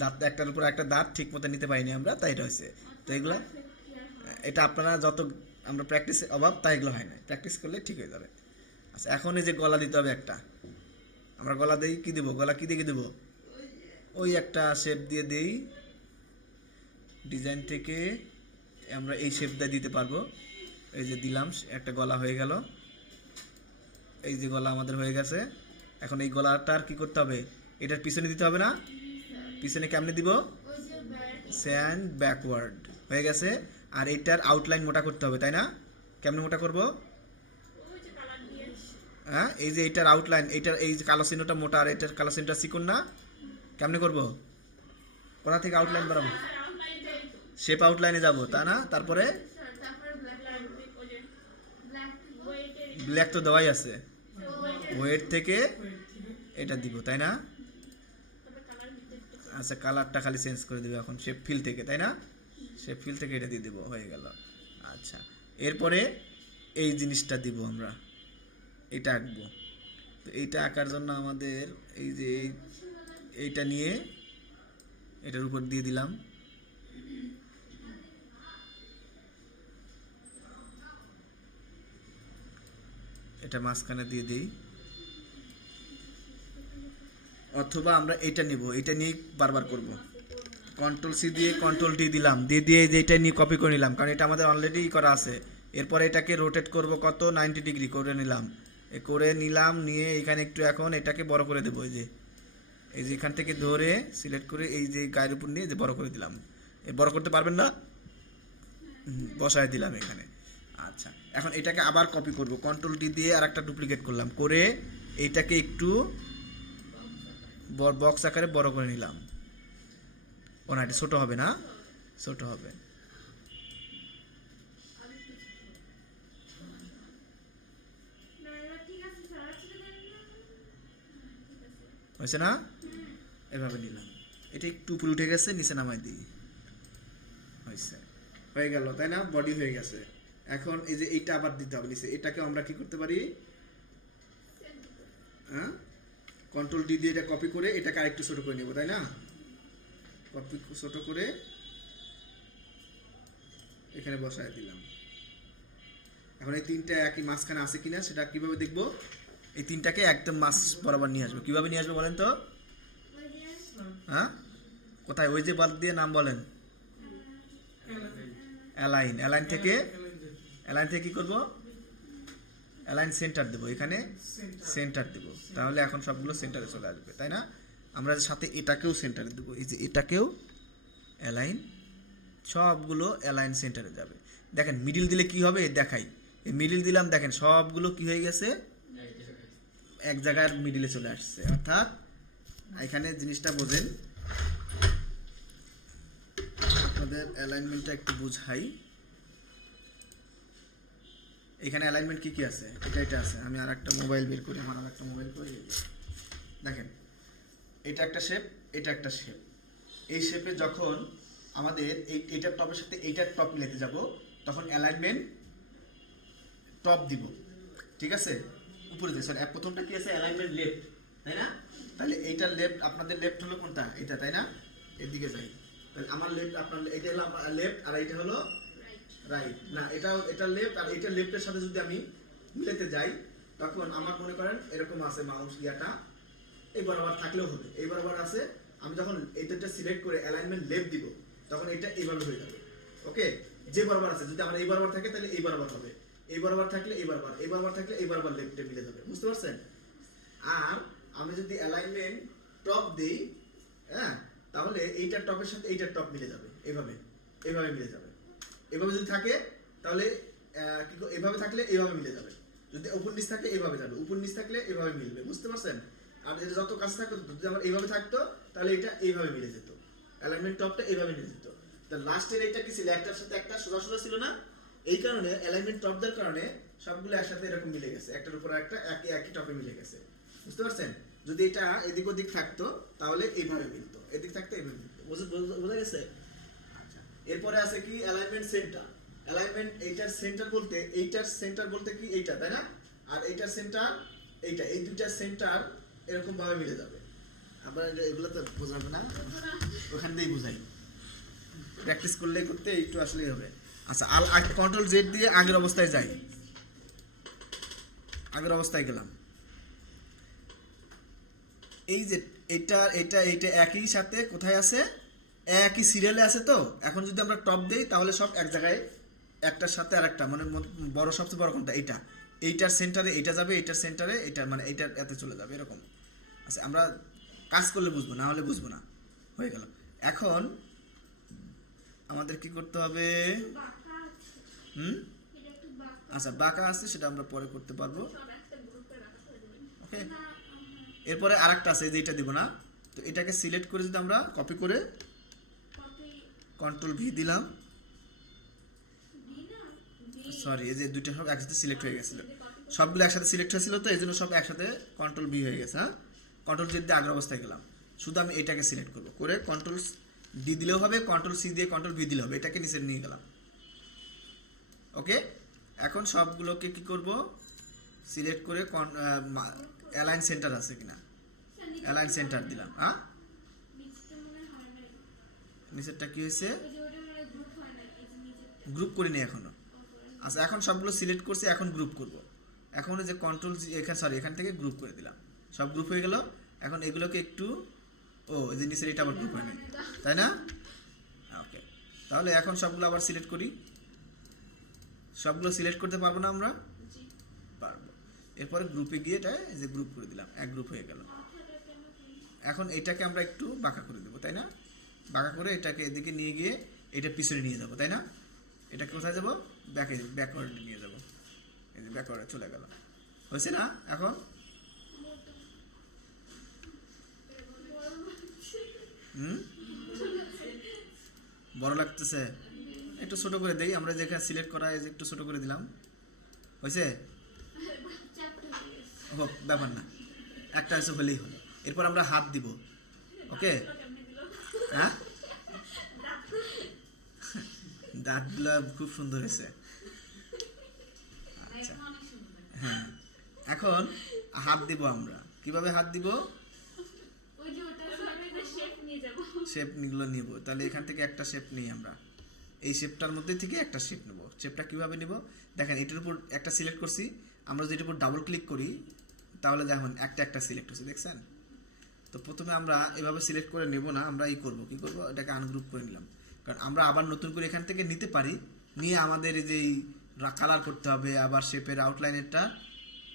দাঁত একটার উপর একটা দাঁত ঠিক মতো নিতে পারিনি আমরা, তাই এটা হয়েছে। তো এগুলো এটা আপনারা যত আমরা প্র্যাকটিস অভাব, তাই এগুলো হয় না, প্র্যাকটিস করলে ঠিক হয়ে যাবে। আচ্ছা, এখন এই যে গলা দিতে হবে একটা, আমরা গলা দিই কি দেবো, গলা কি দিয়ে দেবো, ওই একটা শেপ দিয়ে দেই, ডিজাইন থেকে আমরা এই শেপটা দিতে পারবো। এই যে দিলাম, একটা গলা হয়ে গেল, এই যে গলা আমাদের হয়ে গেছে। এখন এই গলাটার কি করতে হবে, এটার পিছনে দিতে হবে না, পিছনে কেমনে দিব, স্যান্ড ব্যাকওয়ার্ড হয়ে গেছে। আর এইটার আউটলাইন মোটা করতে হবে তাই না, কেমনে মোটা করব, হ্যাঁ এই যে এইটার আউটলাইন, এইটার এই যে কালো চিহ্নটা মোটা আর এটার কালো চিহ্নটা চিকন না, কেমনে করব, কোথা থেকে আউটলাইন বাড়াবো, শেপ আউটলাইনে যাব তা না, তারপরে ব্ল্যাক তো দেওয়াই আছে, ওয়েট থেকে এটা দিব তাই না। আচ্ছা, কালারটা খালি চেঞ্জ করে দেবো এখন শেপ ফিল থেকে তাই না, শেপ ফিল থেকে এটা দিয়ে দেবো, হয়ে গেল। আচ্ছা, এরপরে এই জিনিসটা দিব আমরা, এটা আঁকবো। তো এইটা আঁকার জন্য আমাদের এই যে এইটা নিয়ে এটার উপর দিয়ে দিলাম, এটা মাঝখানে দিয়ে দিই, অথবা আমরা এটা নিব, এটা নিয়ে বারবার করব, কন্ট্রোল সি দিয়ে কন্ট্রোল ডি দিলাম, দিয়ে যে এটা নিয়ে কপি করে নিলাম, কারণ এটা আমাদের অলরেডি করা আছে। এরপর এটাকে রোটেট করব কত, 90 ডিগ্রি করে নিলাম, নিয়ে এখানে একটু এখন এটাকে বড় করে দেবো, এই যে এখান থেকে ধরে সিলেক্ট করে এই যে গায়ের উপর নিয়ে যে বড় করে দিলাম, বড় করতে পারবেন না, বসায় দিলাম এখানে। আচ্ছা, এখন এটাকে আবার কপি করব, কন্ট্রোল ডি দিয়ে আর একটা ডুপ্লিকেট করলাম, করে এইটাকে একটু বক্স আকারে বড় করে নিলাম। ও না, এটা ছোট হবে না, ছোট হবে, হয়েছে না, এভাবে নিলাম, এটা একটু উপরে উঠে গেছে, নিচে নামাই দিই, হয়েছে, হয়ে গেল তাই না, বডি হয়ে গেছে। এখন এই যে এইটা আবার দিতে হবে নিচে, এটাকে আমরা কি করতে পারি, হ্যাঁ কন্ট্রোল ডি দিয়ে এটা কপি করে এটাকে আরেকটু ছোট করে নেব তাই না, কপি ছোট করে এখানে বসায় দিলাম। এখন এই তিনটা একই মাঝখানে আছে কিনা সেটা কিভাবে দেখবো? এই তিনটাকে একদম মাছ বরাবর নিয়ে আসবো। কিভাবে নিয়ে আসবো বলেন তো? হ্যাঁ, কোথায়? ওই যে বাদ দিয়ে নাম বলেন। অ্যালাইন। অ্যালাইন থেকে কি করব? অ্যালাইন সেন্টার দেবো, এখানে সেন্টার দেবো। তাহলে এখন সবগুলো সেন্টারে চলে আসবে, তাই না? আমরা সাথে এটাকেও সেন্টারে দেবো, এই যে এটাকেও অ্যালাইন, সবগুলো অ্যালাইন সেন্টারে যাবে। দেখেন মিডিল দিলে কি হবে দেখাই। এই মিডিল দিলাম, দেখেন সবগুলো কি হয়ে গেছে, এক জায়গার মিডিলে চলে আসছে। অর্থাৎ এখানে জিনিসটা বোঝেন, আপনাদের অ্যালাইনমেন্টটা একটু বুঝাই। এখানে অ্যালাইনমেন্ট কি কি আছে? এটা আছে। আমি আর একটা মোবাইল বের করি, আমার আর একটা মোবাইল করি। দেখেন এটা একটা শেপ, এটা একটা শেপ। এই শেপে যখন আমাদের এইটার টপের সাথে এইটার টপ মিলাতে যাব, তখন অ্যালাইনমেন্ট টপ দিব, ঠিক আছে? উপরে দিয়ে সরি, প্রথমটা কি আছে? অ্যালাইনমেন্ট লেফট, তাই না? তাহলে এইটা লেফট, আপনাদের লেফট হলো কোনটা? এটা, তাই না? এর দিকে যাই, তাহলে আমার লেফট, আপনার এটা হলো লেফট, আর এইটা হলো রাইট। না, এটা লেফট, আর এটা লেফটের সাথে যদি আমি মিলাতে যাই, তখন আমার মনে করেন এরকম আছে মাউস ইয়াটা, এই বরাবর থাকলেও হবে, এই বরাবর আছে। আমি যখন এইটা সিলেক্ট করে অ্যালাইনমেন্ট লেফট দিব, তখন এটা এইভাবে হয়ে যাবে। ওকে, যে বরাবর আছে, যদি আমার এই বরাবর থাকে তাহলে এই বরাবর হবে, এই বরাবর থাকলে এই বরাবর, এই বরাবর থাকলে এই বরাবর লেফটে মিলে যাবে। বুঝতে পারছেন? আর আমি যদি অ্যালাইনমেন্ট টপ দেই, হ্যাঁ, তাহলে এইটার টপের সাথে এইটার টপ মিলে যাবে, এইভাবে মিলে যাবে। এভাবে যদি থাকে তাহলে এভাবে থাকলে এইভাবে মিলে যাবে। যদি উপর নিচ থাকে এইভাবে যাবে, উপর নিচ থাকলে এইভাবে মিলবে। বুঝতে পারছেন? আর যদি যত কাছে থাকতো, যদি আমার এইভাবে থাকতো, তাহলে এটা এইভাবে মিলে যেত, অ্যালাইনমেন্ট টপটা এইভাবে মিলে যেত। তো লাস্টের এইটা কি ছিল? একটার সাথে একটা সোজা সোজা ছিল না? এই কারণে অ্যালাইনমেন্ট টপ দেওয়ার কারণে সবগুলো একসাথে এরকম মিলে গেছে, একটার উপর একটা একই টপে মিলে গেছে। বুঝতে পারছেন? যদি এটা এদিক ওদিক থাকতো তাহলে এইভাবে মিলতো, এদিক থাকতো এইভাবে মিলতো। বোঝা গেছে? আচ্ছা, এরপরে আছে কি? Alignment centre. অ্যালাইনমেন্ট এইটার সেন্টার বলতে, এইটার সেন্টার বলতে কি এইটা, তাই না? আর এইটার সেন্টার এইটা, এই দুইটার সেন্টার এরকম ভাবে মিলে যাবে। আবার এগুলো তো বোঝাবে না, ওখান দিয়েই বুঝাই, প্র্যাকটিস করলে করতে একটু আসলেই হবে। আচ্ছা, কন্ট্রোল জেড দিয়ে আগের অবস্থায় যাই, আগের অবস্থায় গেলাম। এই যে এটা এটা এটা একই সাথে কোথায় আছে? একই সিরিয়ালে আছে। তো এখন যদি আমরা টপ দেই, তাহলে সব এক জায়গায়, একটার সাথে আরেকটা, মানে বড়, সবচেয়ে বড় কোনটা? এইটা, এইটার সেন্টারে এইটা যাবে, এইটার সেন্টারে এইটা, মানে এইটার এতে চলে যাবে, এরকম। আচ্ছা, আমরা কাজ করলে বুঝবো, না হলে বুঝবো না। হয়ে গেল। এখন আমাদের কি করতে হবে? আচ্ছা, বাঁকা আছে, সেটা আমরা পরে করতে পারবো। ওকে, এরপরে আরেকটা আছে, যে এটা দিব না। তো এটাকে সিলেক্ট করে যদি আমরা কপি করে কন্ট্রোল ভি দিলাম, সরি, এই যে দুইটা সব একসাথে সিলেক্ট হয়ে গেছিল, সবগুলো একসাথে সিলেক্ট হয়েছিল, তো এই জন্য সব একসাথে কন্ট্রোল ভি হয়ে গেছে। হ্যাঁ, কন্ট্রোল জেড দিয়ে আগের অবস্থায় গেলাম। শুধু আমি এটাকে সিলেক্ট করবো, করে কন্ট্রোল ডি দিলেও হবে, কন্ট্রোল সি দিয়ে কন্ট্রোল ভি দিলেও হবে, এটাকে নিচে নিয়ে গেলাম। ওকে, এখন সবগুলোকে কি করব? সিলেক্ট করে অ্যালাইন সেন্টার আছে কিনা, অ্যালাইন সেন্টার দিলাম। হ্যাঁ, নিচেরটা কি হয়েছে? গ্রুপ করিনি এখনো। আচ্ছা, এখন সবগুলো সিলেক্ট করছি, এখন গ্রুপ করব। এখন যে কন্ট্রোল এখানে, সরি, এখান থেকে গ্রুপ করে দিলাম, সব গ্রুপ হয়ে গেল। এখন এগুলোকে একটু, ও এই যে নিচের এটা আবার গ্রুপ হয়নি, তাই না? ওকে, তাহলে এখন সবগুলো আবার সিলেক্ট করি। সবগুলো সিলেক্ট করতে পারবো না আমরা? পারবো। এরপরে গ্রুপে গিয়ে এটা এই যে গ্রুপ করে দিলাম, এক গ্রুপ হয়ে গেল। এখন এটাকে আমরা একটু বাঁকা করে দেবো, তাই না? বাঁকা করে এটাকে এদিকে নিয়ে গিয়ে এটা পিছনে নিয়ে যাবো, তাই না? এটাকে কোথায় যাবো? ব্যাকওয়ার্ডে নিয়ে যাবো। এই যে ব্যাকওয়ার্ডে চলে গেল। হয়েছে না? এখন বড় লাগতেছে? একটু ছোট করে দেই আমরা, যেখানে সিলেক্ট করা এই যে একটু ছোট করে দিলাম। হয়েছে? হোক, ব্যাপার না, একটা আছে হলেই হলো। এরপর আমরা হাত দিব। ওকে, হ্যাঁ, দাঁতগুলো খুব সুন্দর হয়েছে। আচ্ছা, হ্যাঁ, এখন হাত দিব আমরা। কিভাবে হাত দিব? শেপ গুলো নিব। তাহলে এখান থেকে একটা শেপ নিই আমরা, এই শেপটার মধ্যে থেকে একটা শেপ নেব। শেপটা কীভাবে নেব দেখেন, এটার উপর একটা সিলেক্ট করছি, আমরা যদি এটার উপর ডাবল ক্লিক করি তাহলে দেখুন একটা সিলেক্ট হচ্ছে, দেখছেন? তো প্রথমে আমরা এভাবে সিলেক্ট করে নেব না, আমরা কী করব, এটাকে আনগ্রুপ করে নিলাম। কারণ আমরা আবার নতুন করে এখান থেকে নিতে পারি, নিয়ে আমাদের এই যে কালার করতে হবে, আবার শেপের আউটলাইনেরটা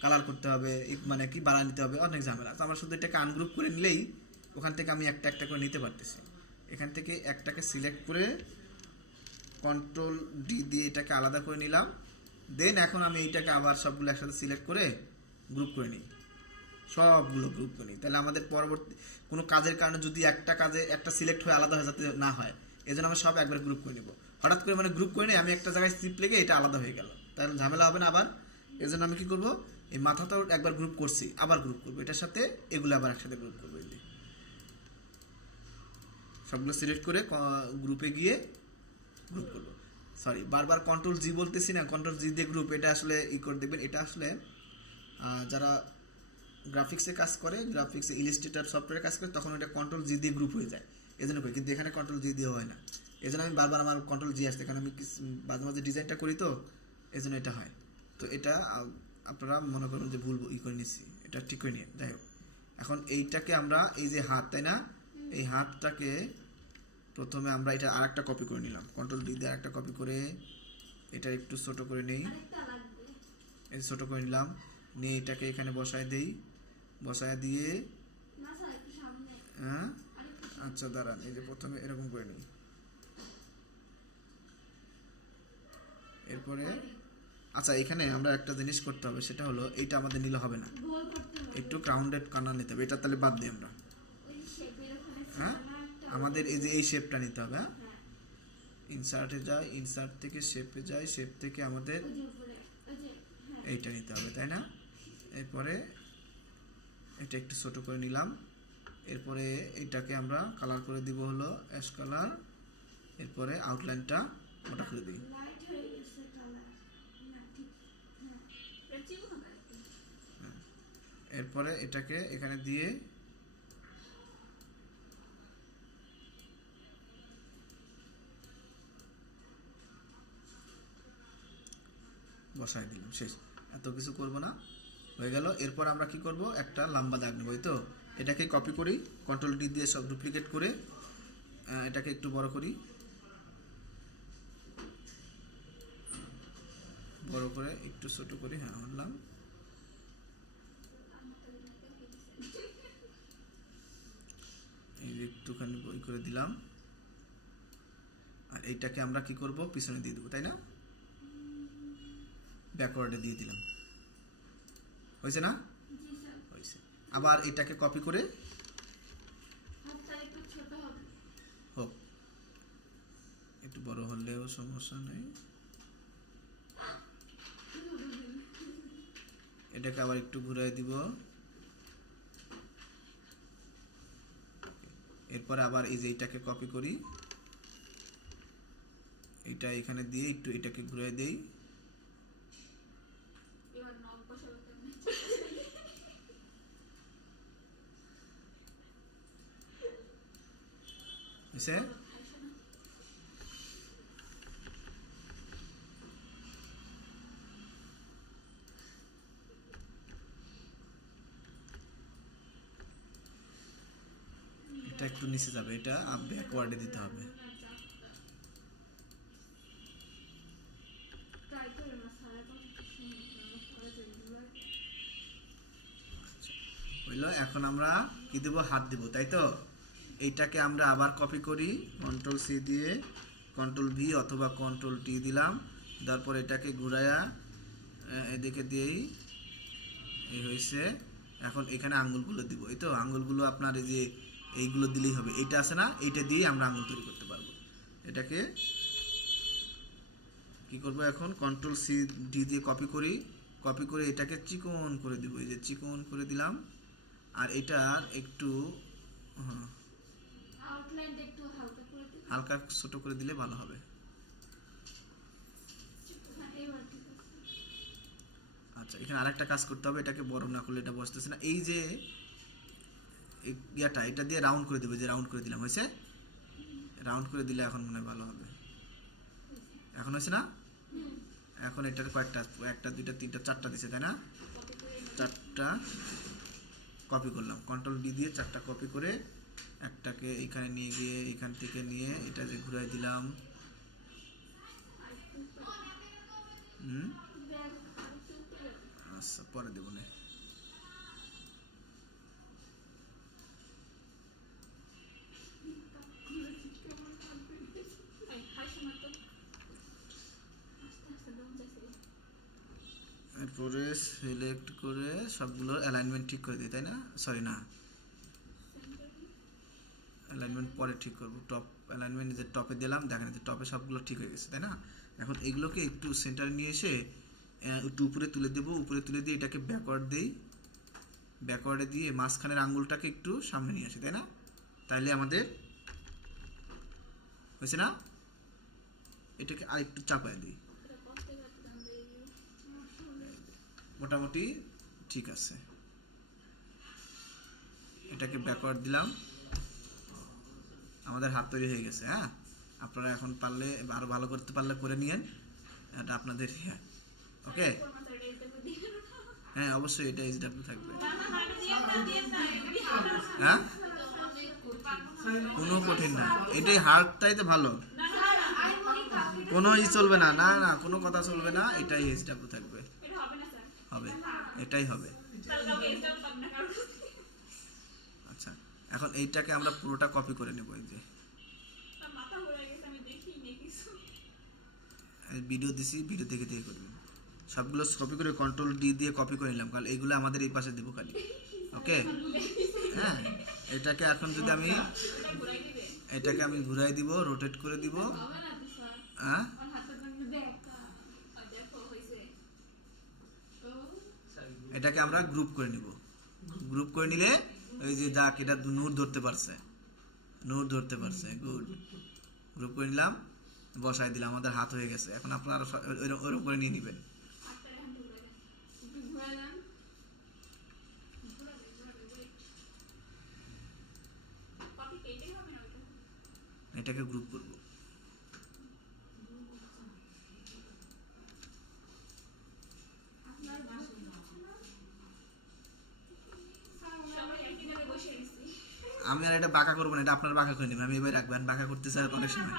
কালার করতে হবে, মানে কি বাড়া নিতে হবে, অনেক ঝামেলা। তো আমরা শুধু এটাকে আনগ্রুপ করে নিলেই ওখান থেকে আমি একটা করে নিতে পারতেছি। এখান থেকে একটাকে সিলেক্ট করে কন্ট্রোল ডি দিয়ে এটাকে আলাদা করে নিলাম। দেন এখন আমি এইটাকে আবার সবগুলো একসাথে সিলেক্ট করে গ্রুপ করে নিই, সবগুলো গ্রুপ করে নিই। তাহলে আমাদের পরবর্তী কোনো কাজের কারণে যদি একটা সিলেক্ট হয়ে আলাদা হয়ে যাতে না হয়, এই জন্য আমি সব একবার গ্রুপ করে নিব। হঠাৎ করে মানে গ্রুপ করে নিই আমি একটা জায়গায় চিপ লেগে এটা আলাদা হয়ে গেল, তাহলে ঝামেলা হবে না আবার। এই জন্য আমি কী করবো, এই মাথাটাও একবার গ্রুপ করছি, আবার গ্রুপ করবো, এটার সাথে এগুলো আবার একসাথে গ্রুপ করবো। এই সবগুলো সিলেক্ট করে গ্রুপে গিয়ে গ্রুপ করবো। সরি, বারবার কন্ট্রোল জি বলতেছি না, কন্ট্রোল জি দিয়ে গ্রুপ, এটা আসলে করে দেখবেন, এটা আসলে যারা গ্রাফিক্সে কাজ করে, গ্রাফিক্সে ইলাস্ট্রেটর সফটওয়্যারে কাজ করে, তখন এটা কন্ট্রোল জি দিয়ে গ্রুপ হয়ে যায়, এই জন্য কিন্তু এখানে কন্ট্রোল জি দিয়ে হয় না। এই জন্য আমি বারবার আমার কন্ট্রোল জি আসছে, কারণ আমি মাঝে মাঝে ডিজাইনটা করি, তো এই জন্য এটা হয়। তো এটা আপনারা মনে করুন যে ভুল করে নিচ্ছি, এটা ঠিক করে নিয়ে যাই হোক। এখন এইটাকে আমরা এই যে হাত, তাই না, এই হাতটাকে প্রথমে আমরা এটা আরেকটা কপি করে নিলাম, কন্ট্রোল ডি দিয়ে আরেকটা কপি করে এটা একটু ছোট করে নেই, এই ছোট করে নিলাম, নিয়ে এটাকে এখানে বসায় দিয়ে হ্যাঁ আচ্ছা দাঁড়ান, এই যে প্রথমে এরকম করে নিই, এরপরে আচ্ছা এখানে আমরা একটা জিনিস করতে হবে, সেটা হলো এইটা আমাদের নিলে হবে না, একটু ক্রাউন্ডেড কর্নার নিতে হবে, এটা তাহলে বাদ দিই আমরা। হ্যাঁ, আমাদের এই যে এই শেপটা নিতে হবে। হ্যাঁ, ইনসার্টে যাই, ইনসার্ট থেকে শেপে যাই, শেপ থেকে আমাদের এইটা নিতে হবে, তাই না? এরপরে এটা একটু ছোট করে নিলাম, এরপরে এইটাকে আমরা কালার করে দিব হলো অ্যাশ কালার, এরপরে আউটলাইনটা মোটা করে দিই। এরপরে এটাকে এখানে দিয়ে বসাই দিলাম, শেষ। এত কিছু করব না, হয়ে গেল। এরপর আমরা কি করব, একটা লম্বা দাগ নেব, তো এটাকে কপি করি, কন্ট্রোল ডি দিয়ে সব ডুপ্লিকেট করে এটাকে একটু বড় করি, বড় করে একটু ছোট করি, হ্যাঁ হলাম। এই একটুখানি বই করে দিলাম, আর এইটাকে আমরা কি করব, পিছনে দিয়ে দেবো, তাই না? ব্যাকওয়ার্ডে দিয়ে দিলাম, হয়েছে না? হয়েছে। আবার এটাকে কপি করে হোক, একটু বড় হলেও সমস্যা নেই, এটাকে আবার একটু ঘুরাই দিব, এরপরে আবার এই যে এটাকে কপি করি, এটা এখানে দিয়ে একটু এটাকে ঘুরাই দেই, বুঝছে? এটা একটু নিচে যাবে, এটা ব্যাকওয়ার্ডে দিতে হবে। হইলো, এখন আমরা কি দেবো, হাত দেবো, তাই তো? এইটাকে আমরা আবার কপি করি, কন্ট্রোল সি দিয়ে কন্ট্রোল ভি অথবা কন্ট্রোল টি দিলাম, তারপর এটাকে ঘুরাইয়া এদিকে দিয়েই এই হয়েছে। এখন এখানে আঙ্গুলগুলো দিব, এই তো আঙ্গুলগুলো আপনার এই যে এইগুলো দিলেই হবে, এইটা আছে না, এইটা দিয়ে আমরা আঙ্গুল তৈরি করতে পারবো। এটাকে কি করব, এখন কন্ট্রোল সি ডি দিয়ে কপি করে এটাকে চিকন করে দিব, এই যে চিকন করে দিলাম, আর এটার একটু হালকা ছোট করে দিলে ভালো হবে। আচ্ছা, এখানে আরেকটা কাজ করতে হবে, এটাকে বড় না করলে এটা বসতেছে না, এই যে ইয়াটা এটা দিয়ে রাউন্ড করে দেবে, যে রাউন্ড করে দিলাম, হয়েছে? রাউন্ড করে দিলে এখন মনে হয় ভালো হবে। এখন হয়েছে না? এখন এটার কয়েকটা, একটা দুইটা তিনটা চারটা দিছে তাই না? চারটা কপি করলাম, কন্ট্রোল ডি দিয়ে চারটা কপি করে একটাকে এখানে নিয়ে গিয়ে এখান থেকে নিয়ে এটা যে ঘুরাই দিলাম। আচ্ছা পরে দেবো না। এরপরে সিলেক্ট করে সবগুলোর অ্যালাইনমেন্ট ঠিক করে দিই তাই না? সরি না, অ্যালাইনমেন্ট পরে ঠিক করবো। টপ অ্যালাইনমেন্ট যে টপে দিলাম, দেখেন যে টপে সবগুলো ঠিক হয়ে গেছে তাই না? এখন এইগুলোকে একটু সেন্টারে নিয়ে এসে একটু উপরে তুলে দেবো, উপরে তুলে দিয়ে এটাকে ব্যাকওয়ার্ড দিই, ব্যাকওয়ার্ডে দিয়ে মাঝখানের আঙ্গুলটাকে একটু সামনে নিয়ে আসি তাই না? তাইলে আমাদের হয়েছে না? এটাকে আর একটু চাপায় দিই, মোটামুটি ঠিক আছে। এটাকে ব্যাকওয়ার্ড দিলাম, আমাদের হাত তৈরি হয়ে গেছে। হ্যাঁ, আপনারা এখন পারলে আরো ভালো করতে পারলে করে নিয়েন, এটা আপনাদের। ওকে, হ্যাঁ অবশ্যই এটা এইচডব্লিউ থাকবে। হ্যাঁ, কোনো কঠিন না, এটাই হার্ডটাই তো ভালো, কোনো চলবে না, না না কোনো কথা চলবে না, এটাই এইচডব্লিউ থাকবে। হবে, এটাই হবে। আচ্ছা, এখন এইটাকে আমরা পুরোটা কপি করে নেব। এই যে ভিডিও দিছি, ভিডিও দেখে দেখে করবেন। সবগুলো কপি করে কন্ট্রোল ডি দিয়ে কপি করে নিলাম, কারণ এইগুলো আমাদের এই পাশে দেবো খালি। ওকে, হ্যাঁ এটাকে এখন যদি আমি এটাকে আমি ঘুরাই দিব, রোটেট করে দিব। হ্যাঁ, এটাকে আমরা গ্রুপ করে নিব। গ্রুপ করে নিলে ওই যে যাক এটা নূর ধরতে পারছে, নূর ধরতে পারছে, গুড। গ্রুপ করে নিলাম, বসাই দিলাম, আমাদের হাত হয়ে গেছে। এখন আপনারা ওইরকম করে নিয়ে নেবেন। এটাকে গ্রুপ করব। আমি আর এটা বাঁকা করবো না, এটা আপনার বাঁকা করে নেবেন, আমি এবার রাখবেন। বাঁকা করতে চাই অনেক সময়।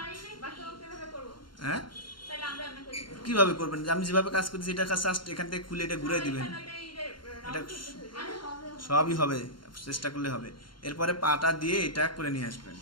হ্যাঁ, কিভাবে করবেন? আমি যেভাবে কাজ করতেছি এটা জাস্ট এখান থেকে খুলে এটা ঘুরাই দিবেন, এটা সবই হবে, চেষ্টা করলে হবে। এরপরে পাটা দিয়ে এটা করে নিয়ে আসবেন।